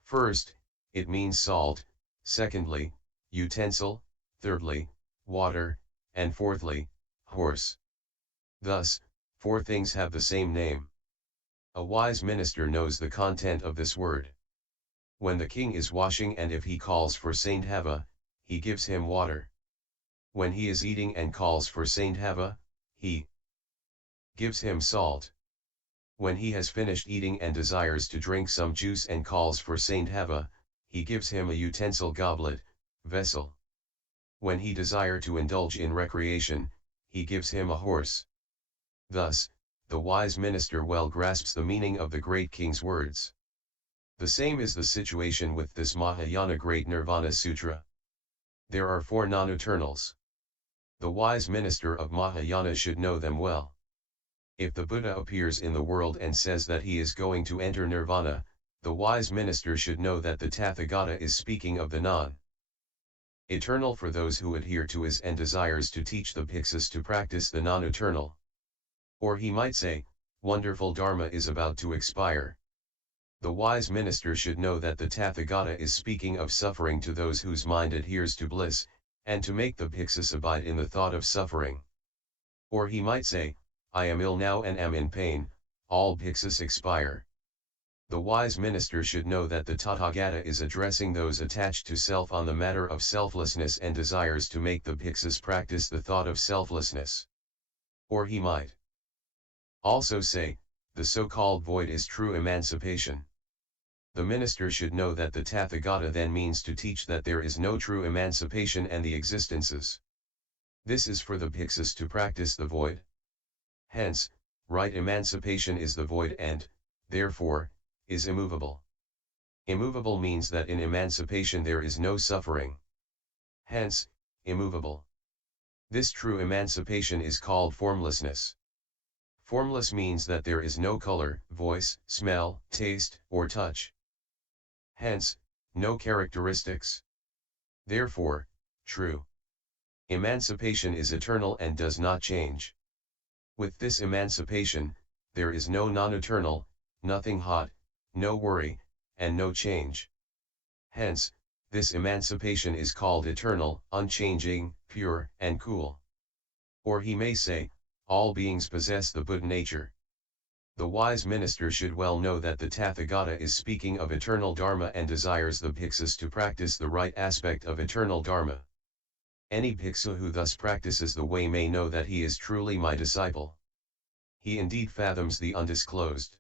First, it means salt, secondly, utensil, thirdly, water, and fourthly, horse. Thus, four things have the same name. A wise minister knows the content of this word. When the king is washing and if he calls for Saint-Hava, he gives him water. When he is eating and calls for Saint-Hava, he gives him salt. When he has finished eating and desires to drink some juice and calls for Saint-Hava, he gives him a utensil goblet, vessel. When he desires to indulge in recreation, he gives him a horse. Thus, the wise minister well grasps the meaning of the great king's words. The same is the situation with this Mahayana Great Nirvana Sutra. There are four non-eternals. The wise minister of Mahayana should know them well. If the Buddha appears in the world and says that he is going to enter Nirvana, the wise minister should know that the Tathagata is speaking of the non-eternal for those who adhere to his and desires to teach the bhikkhus to practice the non-eternal. Or he might say, wonderful Dharma is about to expire. The wise minister should know that the Tathagata is speaking of suffering to those whose mind adheres to bliss, and to make the bhikkhus abide in the thought of suffering. Or he might say, I am ill now and am in pain, all bhikkhus expire. The wise minister should know that the Tathagata is addressing those attached to self on the matter of selflessness and desires to make the bhikkhus practice the thought of selflessness. Or he might also say, the so-called void is true emancipation. The minister should know that the Tathagata then means to teach that there is no true emancipation and the existences. This is for the bhikkhus to practice the void. Hence, right emancipation is the void and, therefore, is immovable. Immovable means that in emancipation there is no suffering. Hence, immovable. This true emancipation is called formlessness. Formless means that there is no color, voice, smell, taste, or touch. Hence, no characteristics. Therefore, true emancipation is eternal and does not change. With this emancipation, there is no non-eternal, nothing hot, no worry, and no change. Hence, this emancipation is called eternal, unchanging, pure, and cool. Or he may say, all beings possess the Buddha nature. The wise minister should well know that the Tathagata is speaking of eternal Dharma and desires the bhikkhus to practice the right aspect of eternal Dharma. Any bhikkhu who thus practices the way may know that he is truly my disciple. He indeed fathoms the undisclosed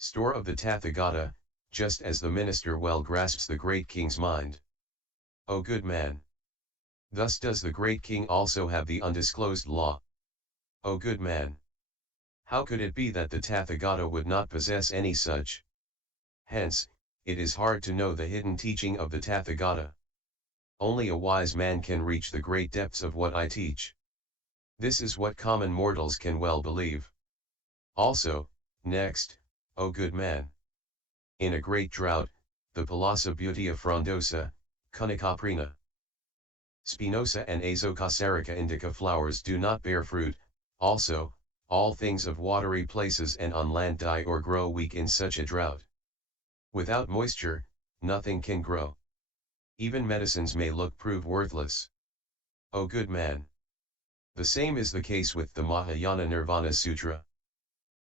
store of the Tathagata, just as the minister well grasps the great king's mind. O good man! Thus does the great king also have the undisclosed law. O good man! How could it be that the Tathagata would not possess any such? Hence, it is hard to know the hidden teaching of the Tathagata. Only a wise man can reach the great depths of what I teach. This is what common mortals can well believe. Also, next, O good man! In a great drought, the Palasa Bhutia frondosa, Kunakaprina, Spinosa and Azokasarika indica flowers do not bear fruit. Also, all things of watery places and on land die or grow weak in such a drought. Without moisture, nothing can grow. Even medicines may prove worthless. O good man! The same is the case with the Mahayana Nirvana Sutra.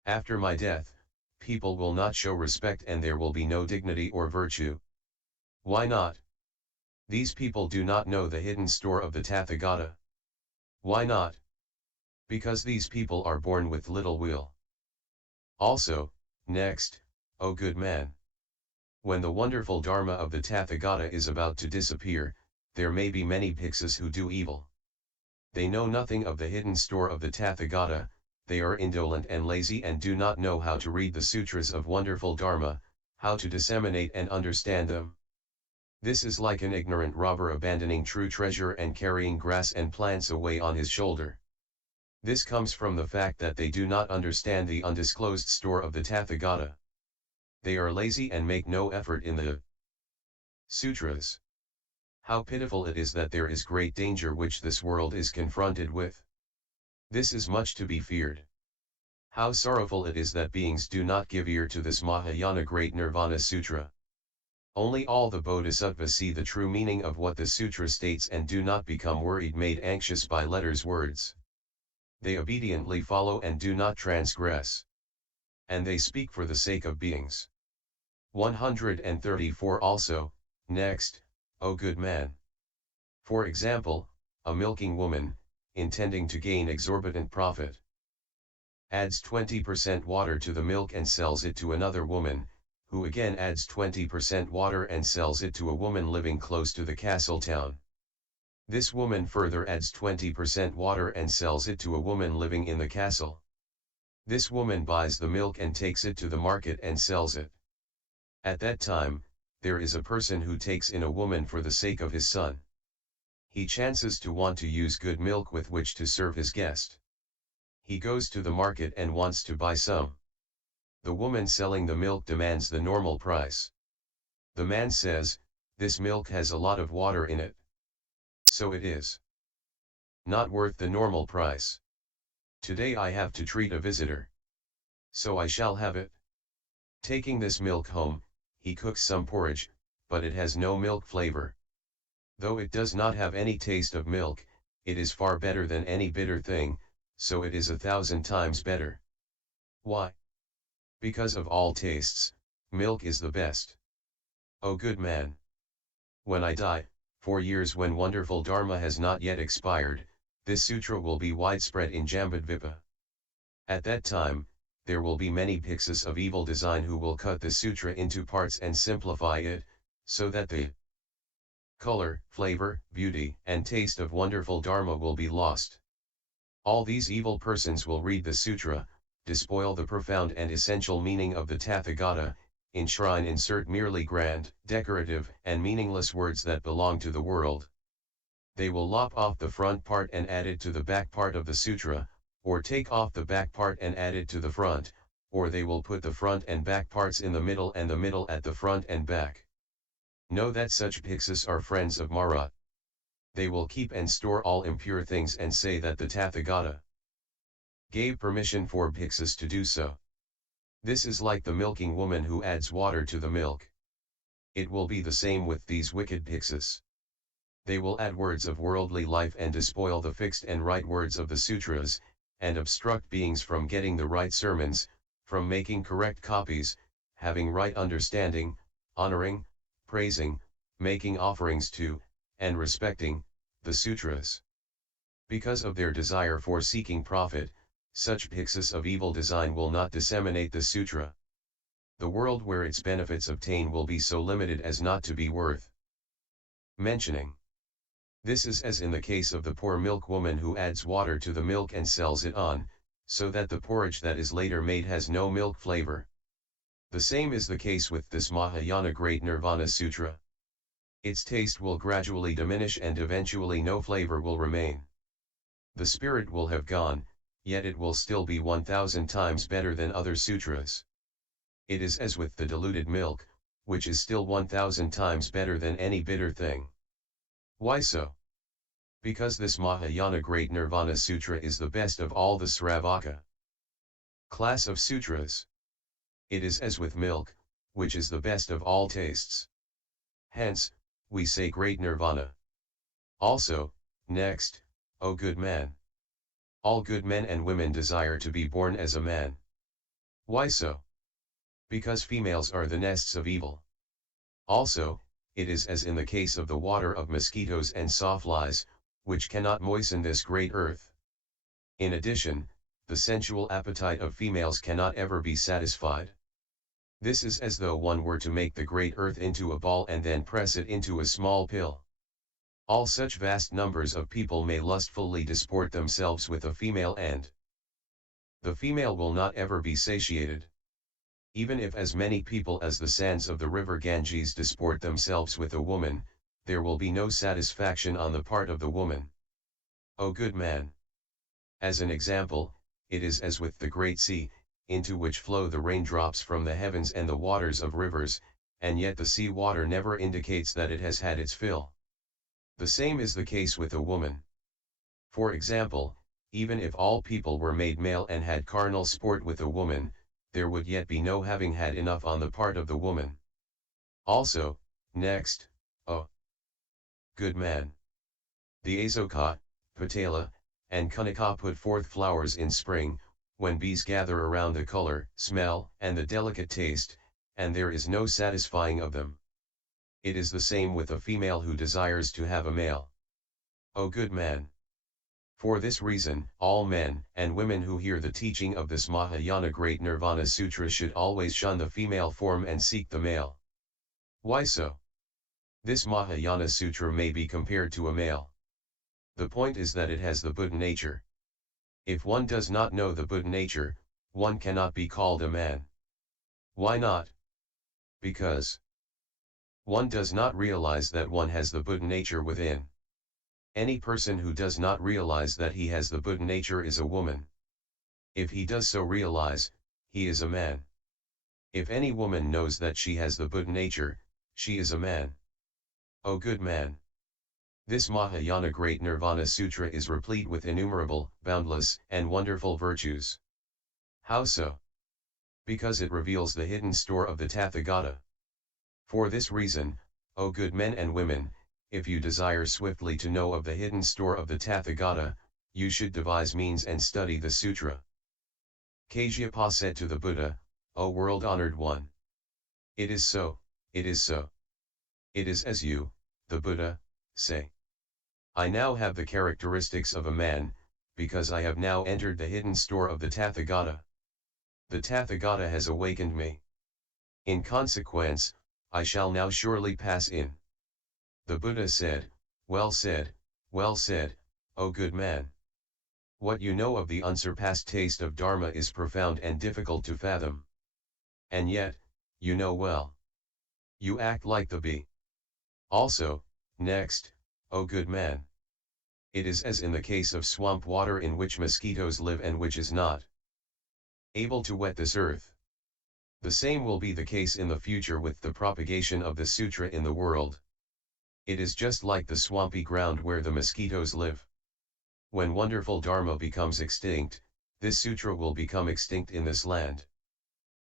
After my death, people will not show respect and there will be no dignity or virtue. Why not? These people do not know the hidden store of the Tathagata. Why not? Because these people are born with little will. Also, next, O good man. When the wonderful Dharma of the Tathagata is about to disappear, there may be many bhikkhus who do evil. They know nothing of the hidden store of the Tathagata, they are indolent and lazy and do not know how to read the sutras of wonderful Dharma, how to disseminate and understand them. This is like an ignorant robber abandoning true treasure and carrying grass and plants away on his shoulder. This comes from the fact that they do not understand the undisclosed store of the Tathagata. They are lazy and make no effort in the sutras. How pitiful it is that there is great danger which this world is confronted with. This is much to be feared. How sorrowful it is that beings do not give ear to this Mahayana Great Nirvana Sutra. Only all the Bodhisattvas see the true meaning of what the sutra states and do not become worried made anxious by letters words. They obediently follow and do not transgress. And they speak for the sake of beings. 134 Also, next, O good man. For example, a milking woman, intending to gain exorbitant profit, adds 20% water to the milk and sells it to another woman, who again adds 20% water and sells it to a woman living close to the castle town. This woman further adds 20% water and sells it to a woman living in the castle. This woman buys the milk and takes it to the market and sells it. At that time, there is a person who takes in a woman for the sake of his son. He chances to want to use good milk with which to serve his guest. He goes to the market and wants to buy some. The woman selling the milk demands the normal price. The man says, "This milk has a lot of water in it. So it is not worth the normal price. Today I have to treat a visitor. So I shall have it." Taking this milk home, he cooks some porridge, but it has no milk flavor. Though it does not have any taste of milk, it is far better than any bitter thing, so it is 1,000 times better. Why? Because of all tastes, milk is the best. O good man. When I die, 4 years when wonderful Dharma has not yet expired, this sutra will be widespread in Jambudvipa. At that time, there will be many bhikkhus of evil design who will cut the sutra into parts and simplify it, so that the color, flavor, beauty, and taste of wonderful Dharma will be lost. All these evil persons will read the sutra, despoil the profound and essential meaning of the Tathagata, insert merely grand, decorative, and meaningless words that belong to the world. They will lop off the front part and add it to the back part of the sutra, or take off the back part and add it to the front, or they will put the front and back parts in the middle and the middle at the front and back. Know that such bhikkhus are friends of Marat. They will keep and store all impure things and say that the Tathagata gave permission for bhikkhus to do so. This is like the milking woman who adds water to the milk. It will be the same with these wicked bhikkhus. They will add words of worldly life and despoil the fixed and right words of the sutras, and obstruct beings from getting the right sermons, from making correct copies, having right understanding, honoring, praising, making offerings to, and respecting, the sutras. Because of their desire for seeking profit, such bhikkhus of evil design will not disseminate the sutra. The world where its benefits obtain will be so limited as not to be worth mentioning. This is as in the case of the poor milk woman who adds water to the milk and sells it on, so that the porridge that is later made has no milk flavor. The same is the case with this Mahayana Great Nirvana Sutra. Its taste will gradually diminish and eventually no flavor will remain. The spirit will have gone, yet it will still be 1,000 times better than other sutras. It is as with the diluted milk, which is still 1,000 times better than any bitter thing. Why so? Because this Mahayana Great Nirvana Sutra is the best of all the Sravaka class of sutras. It is as with milk, which is the best of all tastes. Hence, we say Great Nirvana. Also, next, O good man. All good men and women desire to be born as a man. Why so? Because females are the nests of evil. Also, it is as in the case of the water of mosquitoes and sawflies, which cannot moisten this great earth. In addition, the sensual appetite of females cannot ever be satisfied. This is as though one were to make the great earth into a ball and then press it into a small pill. All such vast numbers of people may lustfully disport themselves with a female, and the female will not ever be satiated. Even if as many people as the sands of the river Ganges disport themselves with a woman, there will be no satisfaction on the part of the woman. O good man! As an example, it is as with the great sea, into which flow the raindrops from the heavens and the waters of rivers, and yet the sea water never indicates that it has had its fill. The same is the case with a woman. For example, even if all people were made male and had carnal sport with a woman, there would yet be no having had enough on the part of the woman. Also, next, O good man! The Asoka, Patala, and Kunika put forth flowers in spring, when bees gather around the color, smell, and the delicate taste, and there is no satisfying of them. It is the same with a female who desires to have a male. O good man! For this reason, all men and women who hear the teaching of this Mahayana Great Nirvana Sutra should always shun the female form and seek the male. Why so? This Mahayana Sutra may be compared to a male. The point is that it has the Buddha nature. If one does not know the Buddha nature, one cannot be called a man. Why not? Because one does not realize that one has the Buddha nature within. Any person who does not realize that he has the Buddha nature is a woman. If he does so realize, he is a man. If any woman knows that she has the Buddha nature, she is a man. O good man! This Mahayana Great Nirvana Sutra is replete with innumerable, boundless, and wonderful virtues. How so? Because it reveals the hidden store of the Tathagata. For this reason, O good men and women, if you desire swiftly to know of the hidden store of the Tathagata, you should devise means and study the sutra. Kasyapa said to the Buddha, O world-honored one! It is so, it is so. It is as you, the Buddha, say. I now have the characteristics of a man, because I have now entered the hidden store of the Tathagata. The Tathagata has awakened me. In consequence, I shall now surely pass in. The Buddha said, well said, O good man! What you know of the unsurpassed taste of Dharma is profound and difficult to fathom. And yet, you know well. You act like the bee. Also, next, O good man! It is as in the case of swamp water in which mosquitoes live and which is not able to wet this earth. The same will be the case in the future with the propagation of the sutra in the world. It is just like the swampy ground where the mosquitoes live. When wonderful Dharma becomes extinct, this sutra will become extinct in this land.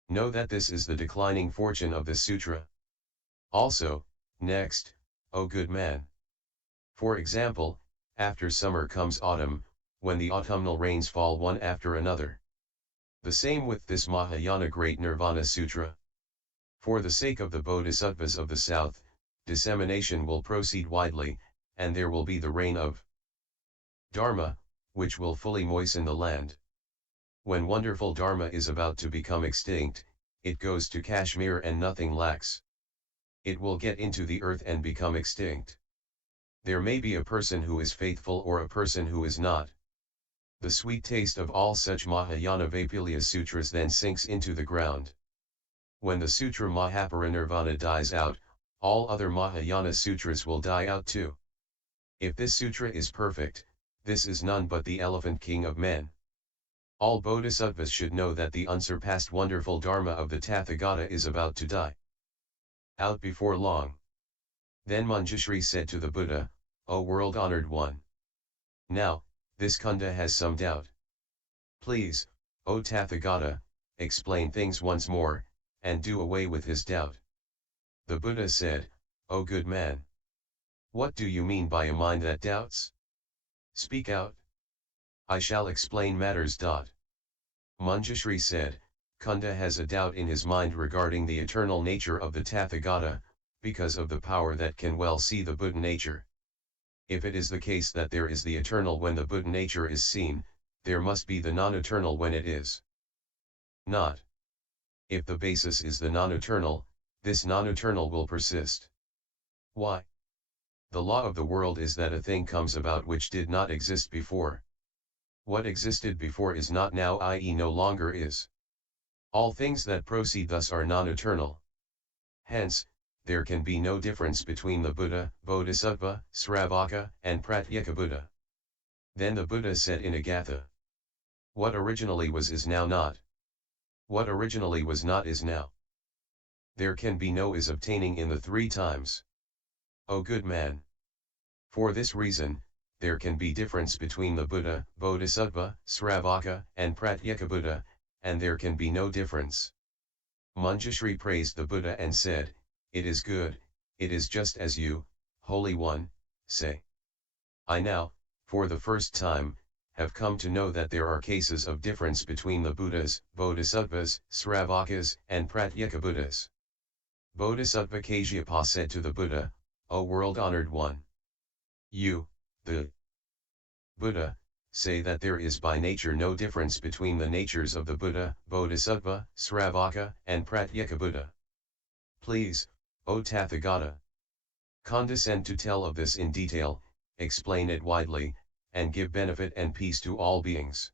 Know that this is the declining fortune of this sutra. Also, next, O good man! For example, after summer comes autumn, when the autumnal rains fall one after another. The same with this Mahayana Great Nirvana Sutra. For the sake of the Bodhisattvas of the south, dissemination will proceed widely, and there will be the rain of Dharma, which will fully moisten the land. When wonderful Dharma is about to become extinct, it goes to Kashmir and nothing lacks. It will get into the earth and become extinct. There may be a person who is faithful or a person who is not. The sweet taste of all such Mahayana Vaipulya Sutras then sinks into the ground. When the Sutra Mahaparinirvana dies out, all other Mahayana Sutras will die out too. If this sutra is perfect, this is none but the elephant king of men. All Bodhisattvas should know that the unsurpassed wonderful Dharma of the Tathagata is about to die out before long. Then Manjushri said to the Buddha, O world-honored one! Now, this Kunda has some doubt. Please, O Tathagata, explain things once more, and do away with his doubt. The Buddha said, O good man! What do you mean by a mind that doubts? Speak out. I shall explain matters. Manjushri said, Kunda has a doubt in his mind regarding the eternal nature of the Tathagata, because of the power that can well see the Buddha nature. If it is the case that there is the eternal when the Buddha nature is seen, there must be the non-eternal when it is not. If the basis is the non-eternal, this non-eternal will persist. Why? The law of the world is that a thing comes about which did not exist before. What existed before is not now, i.e. no longer is. All things that proceed thus are non-eternal. Hence, there can be no difference between the Buddha, Bodhisattva, Sravaka, and Pratyeka Buddha. Then the Buddha said in a Gatha, what originally was is now not. What originally was not is now. There can be no is obtaining in the three times. O good man! For this reason, there can be difference between the Buddha, Bodhisattva, Sravaka, and Pratyeka Buddha, and there can be no difference. Manjushri praised the Buddha and said, it is good, it is just as you, Holy One, say. I now, for the first time, have come to know that there are cases of difference between the Buddhas, Bodhisattvas, Sravakas, and Pratyeka Buddhas. Bodhisattva Kasyapa said to the Buddha, O world-honored one! You, the Buddha, say that there is by nature no difference between the natures of the Buddha, Bodhisattva, Sravaka, and Pratyeka Buddha. Please, O Tathagata, condescend to tell of this in detail, explain it widely, and give benefit and peace to all beings.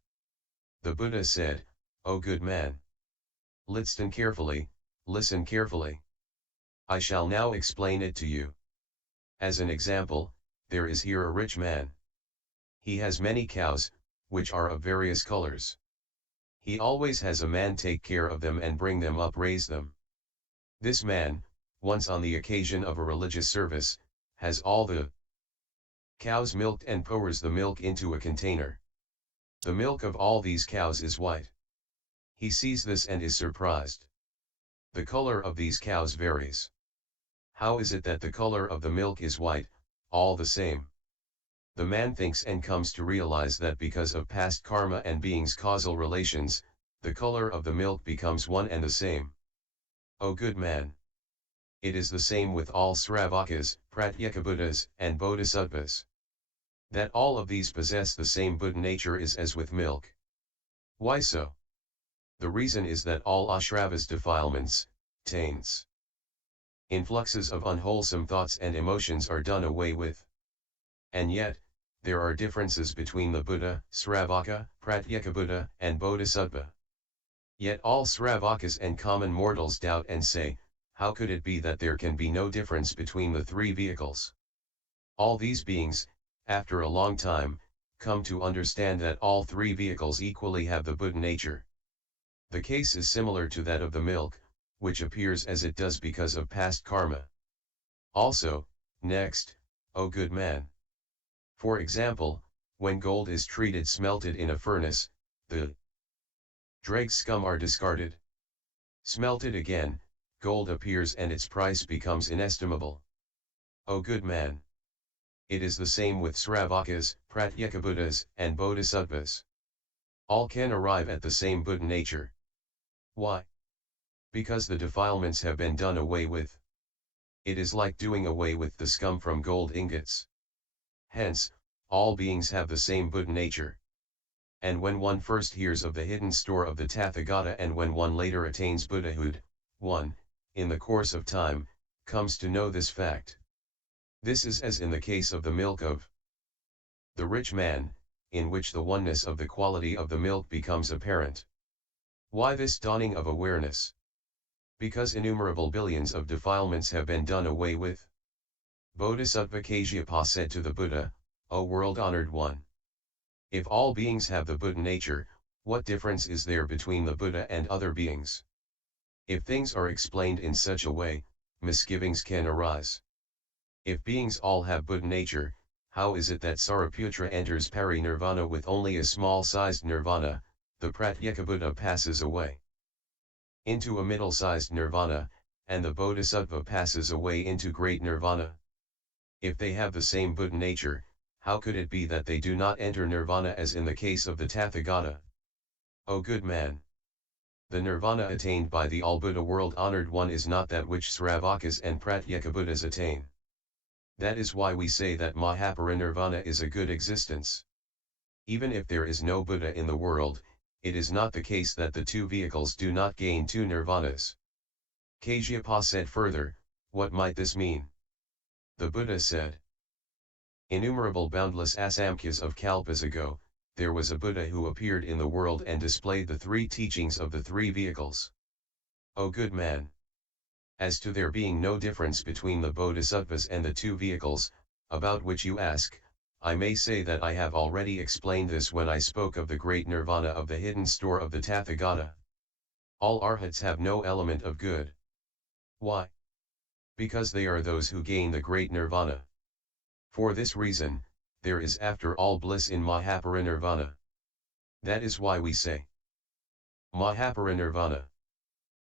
The Buddha said, O good man! Listen carefully, listen carefully. I shall now explain it to you. As an example, there is here a rich man. He has many cows, which are of various colors. He always has a man take care of them and bring them up, raise them. This man, once on the occasion of a religious service, has all the cows milked and pours the milk into a container. The milk of all these cows is white. He sees this and is surprised. The color of these cows varies. How is it that the color of the milk is white, all the same? The man thinks and comes to realize that because of past karma and being's causal relations, the color of the milk becomes one and the same. O good man! It is the same with all Sravakas, Pratyeka Buddhas, and Bodhisattvas. That all of these possess the same Buddha nature is as with milk. Why so? The reason is that all ashravas defilements, taints, influxes of unwholesome thoughts and emotions are done away with. And yet, there are differences between the Buddha, Sravaka, Pratyeka Buddha, and Bodhisattva. Yet all Sravakas and common mortals doubt and say, how could it be that there can be no difference between the three vehicles? All these beings, after a long time, come to understand that all three vehicles equally have the Buddha nature. The case is similar to that of the milk, which appears as it does because of past karma. Also, next, O good man! For example, when gold is treated smelted in a furnace, the dregs scum are discarded. Smelted again, gold appears and its price becomes inestimable. O good man! It is the same with Sravakas, Pratyeka Buddhas, and Bodhisattvas. All can arrive at the same Buddha nature. Why? Because the defilements have been done away with. It is like doing away with the scum from gold ingots. Hence, all beings have the same Buddha nature. And when one first hears of the hidden store of the Tathagata and when one later attains Buddhahood, one, in the course of time, comes to know this fact. This is as in the case of the milk of the rich man, in which the oneness of the quality of the milk becomes apparent. Why this dawning of awareness? Because innumerable billions of defilements have been done away with. Bodhisattva Kasyapa said to the Buddha, O world-honored one! If all beings have the Buddha nature, what difference is there between the Buddha and other beings? If things are explained in such a way, misgivings can arise. If beings all have Buddha nature, how is it that Sariputra enters Parinirvana with only a small-sized nirvana, the Pratyeka Buddha passes away into a middle-sized nirvana, and the Bodhisattva passes away into Great Nirvana? If they have the same Buddha nature, How could it be that they do not enter nirvana as in the case of the Tathagata? O good man! The nirvana attained by the all-Buddha world-honored one is not that which Sravakas and Pratyekabuddhas attain. That is why we say that Mahaparinirvana is a good existence. Even if there is no Buddha in the world, it is not the case that the two vehicles do not gain two nirvanas. Kasyapa said further, what might this mean? The Buddha said, innumerable boundless asamkhas of kalpas ago, there was a Buddha who appeared in the world and displayed the three teachings of the three vehicles. O good man! As to there being no difference between the bodhisattvas and the two vehicles, about which you ask, I may say that I have already explained this when I spoke of the great nirvana of the hidden store of the Tathagata. All arhats have no element of good. Why? Because they are those who gain the great nirvana. For this reason, there is after all bliss in Mahaparinirvana. That is why we say Mahaparinirvana.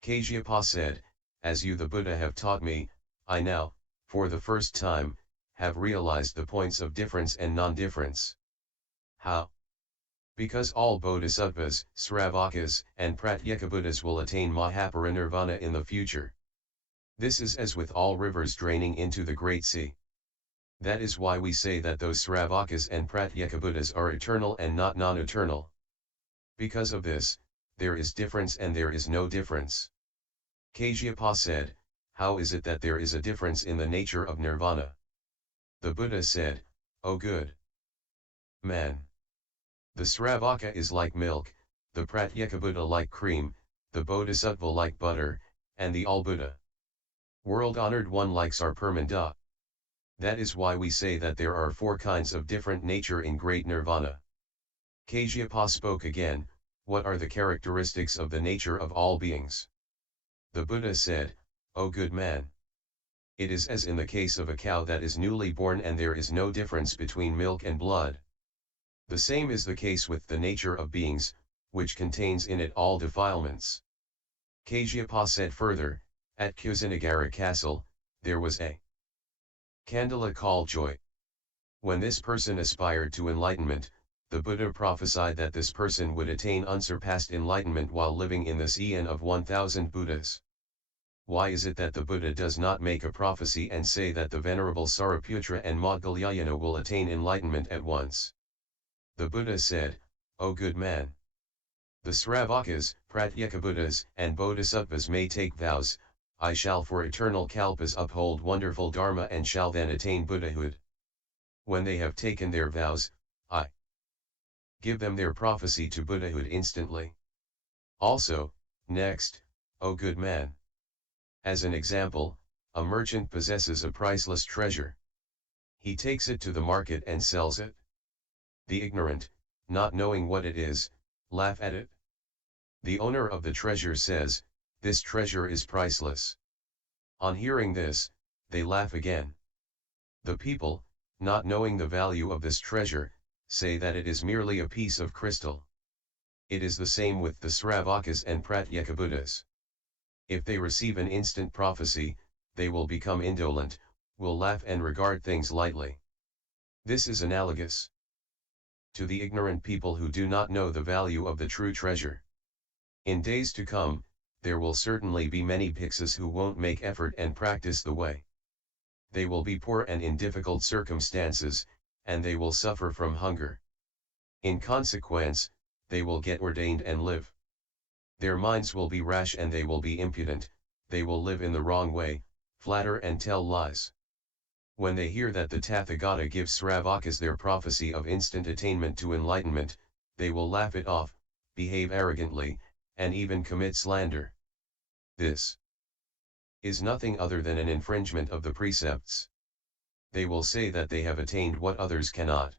Kasyapa said, as you the Buddha have taught me, I now, for the first time, have realized the points of difference and non-difference. How? Because all bodhisattvas, sravakas, and pratyekabuddhas will attain Mahaparinirvana in the future. This is as with all rivers draining into the great sea. That is why we say that those sravakas and pratyekabuddhas are eternal and not non-eternal. Because of this, there is difference and there is no difference. Kasyapa said, how is it that there is a difference in the nature of nirvana? The Buddha said, O good man! The sravaka is like milk, the pratyekabuddha like cream, the bodhisattva like butter, and the all-Buddha world-honored one like sarpermanda. That is why we say that there are four kinds of different nature in great nirvana. Kasyapa spoke again, what are the characteristics of the nature of all beings? The Buddha said, O good man! It is as in the case of a cow that is newly born and there is no difference between milk and blood. The same is the case with the nature of beings, which contains in it all defilements. Kasyapa said further, at Kusinagara castle, there was a Kandala called Joy. When this person aspired to enlightenment, the Buddha prophesied that this person would attain unsurpassed enlightenment while living in this eon of 1000 Buddhas. Why is it that the Buddha does not make a prophecy and say that the Venerable Sariputra and Moggallana will attain enlightenment at once? The Buddha said, O good man! The Sravakas, Pratyekabuddhas, and Bodhisattvas may take vows, I shall for eternal kalpas uphold wonderful Dharma and shall then attain Buddhahood. When they have taken their vows, I give them their prophecy to Buddhahood instantly. Also, next, O good man! As an example, a merchant possesses a priceless treasure. He takes it to the market and sells it. The ignorant, not knowing what it is, laugh at it. The owner of the treasure says, this treasure is priceless. On hearing this, they laugh again. The people, not knowing the value of this treasure, say that it is merely a piece of crystal. It is the same with the Sravakas and Pratyekabuddhas. If they receive an instant prophecy, they will become indolent, will laugh and regard things lightly. This is analogous to the ignorant people who do not know the value of the true treasure. In days to come, there will certainly be many bhikkhus who won't make effort and practice the way. They will be poor and in difficult circumstances, and they will suffer from hunger. In consequence, they will get ordained and live. Their minds will be rash and they will be impudent, they will live in the wrong way, flatter and tell lies. When they hear that the Tathagata gives Sravakas their prophecy of instant attainment to enlightenment, they will laugh it off, behave arrogantly, and even commit slander. This is nothing other than an infringement of the precepts. They will say that they have attained what others cannot.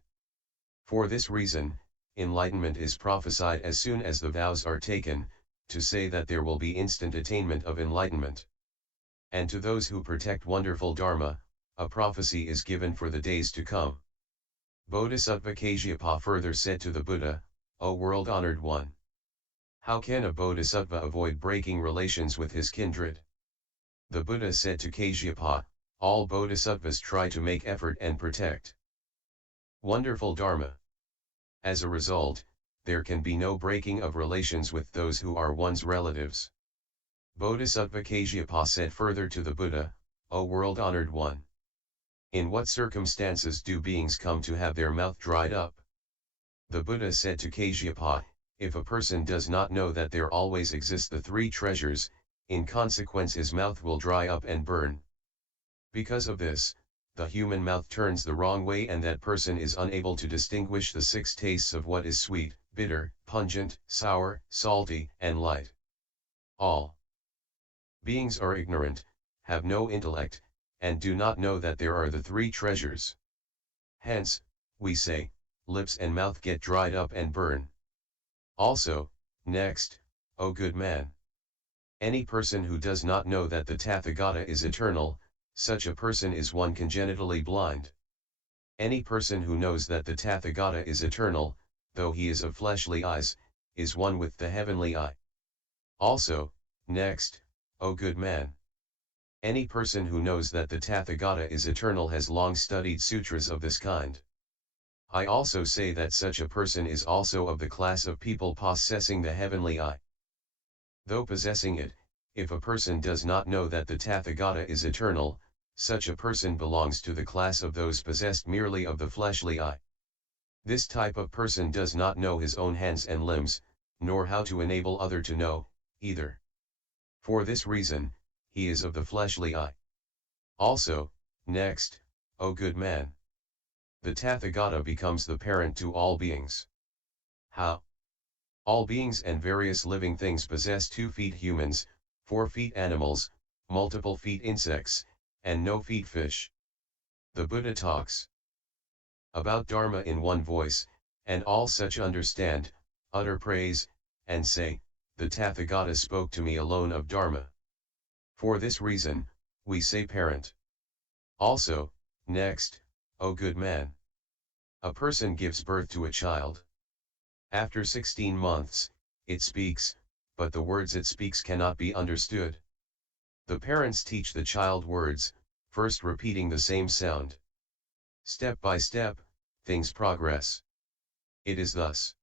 For this reason, enlightenment is prophesied as soon as the vows are taken, to say that there will be instant attainment of enlightenment. And to those who protect wonderful Dharma, a prophecy is given for the days to come. Bodhisattva Kasyapa further said to the Buddha, O world-honored one! How can a bodhisattva avoid breaking relations with his kindred? The Buddha said to Kasyapa, all bodhisattvas try to make effort and protect Wonderful Dharma. As a result, there can be no breaking of relations with those who are one's relatives. Bodhisattva Kasyapa said further to the Buddha, O world-honored one. In what circumstances do beings come to have their mouth dried up? The Buddha said to Kasyapa, if a person does not know that there always exist the three treasures, in consequence his mouth will dry up and burn. Because of this, the human mouth turns the wrong way and that person is unable to distinguish the six tastes of what is sweet, bitter, pungent, sour, salty, and light. All beings are ignorant, have no intellect, and do not know that there are the three treasures. Hence, we say, lips and mouth get dried up and burn. Also, next, O good man. Any person who does not know that the Tathagata is eternal, such a person is one congenitally blind. Any person who knows that the Tathagata is eternal, though he is of fleshly eyes, is one with the heavenly eye. Also, next, O good man. Any person who knows that the Tathagata is eternal has long studied sutras of this kind. I also say that such a person is also of the class of people possessing the heavenly eye. Though possessing it, if a person does not know that the Tathagata is eternal, such a person belongs to the class of those possessed merely of the fleshly eye. This type of person does not know his own hands and limbs, nor how to enable other to know, either. For this reason, he is of the fleshly eye. Also, next, O good man. The Tathagata becomes the parent to all beings. How? All beings and various living things possess 2 feet humans, 4 feet animals, multiple feet insects, and no feet fish. The Buddha talks about Dharma in one voice, and all such understand, utter praise, and say, the Tathagata spoke to me alone of Dharma. For this reason, we say parent. Also, next, O good man. A person gives birth to a child. After 16 months, it speaks, but the words it speaks cannot be understood. The parents teach the child words, first repeating the same sound. Step by step, things progress. It is thus.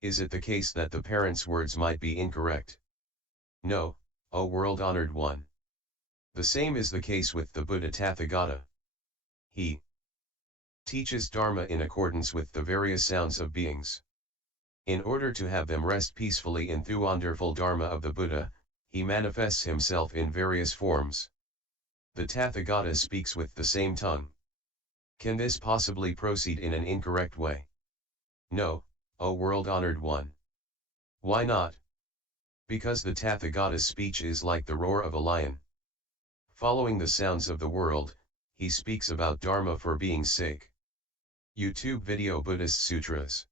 Is it the case that the parents' words might be incorrect? No, O world-honored one. The same is the case with the Buddha Tathagata. He teaches Dharma in accordance with the various sounds of beings. In order to have them rest peacefully in the wonderful Dharma of the Buddha, he manifests himself in various forms. The Tathagata speaks with the same tongue. Can this possibly proceed in an incorrect way? No, O world-honored one. Why not? Because the Tathagata's speech is like the roar of a lion. Following the sounds of the world, he speaks about Dharma for being's sake. YouTube video Buddhist Sutras.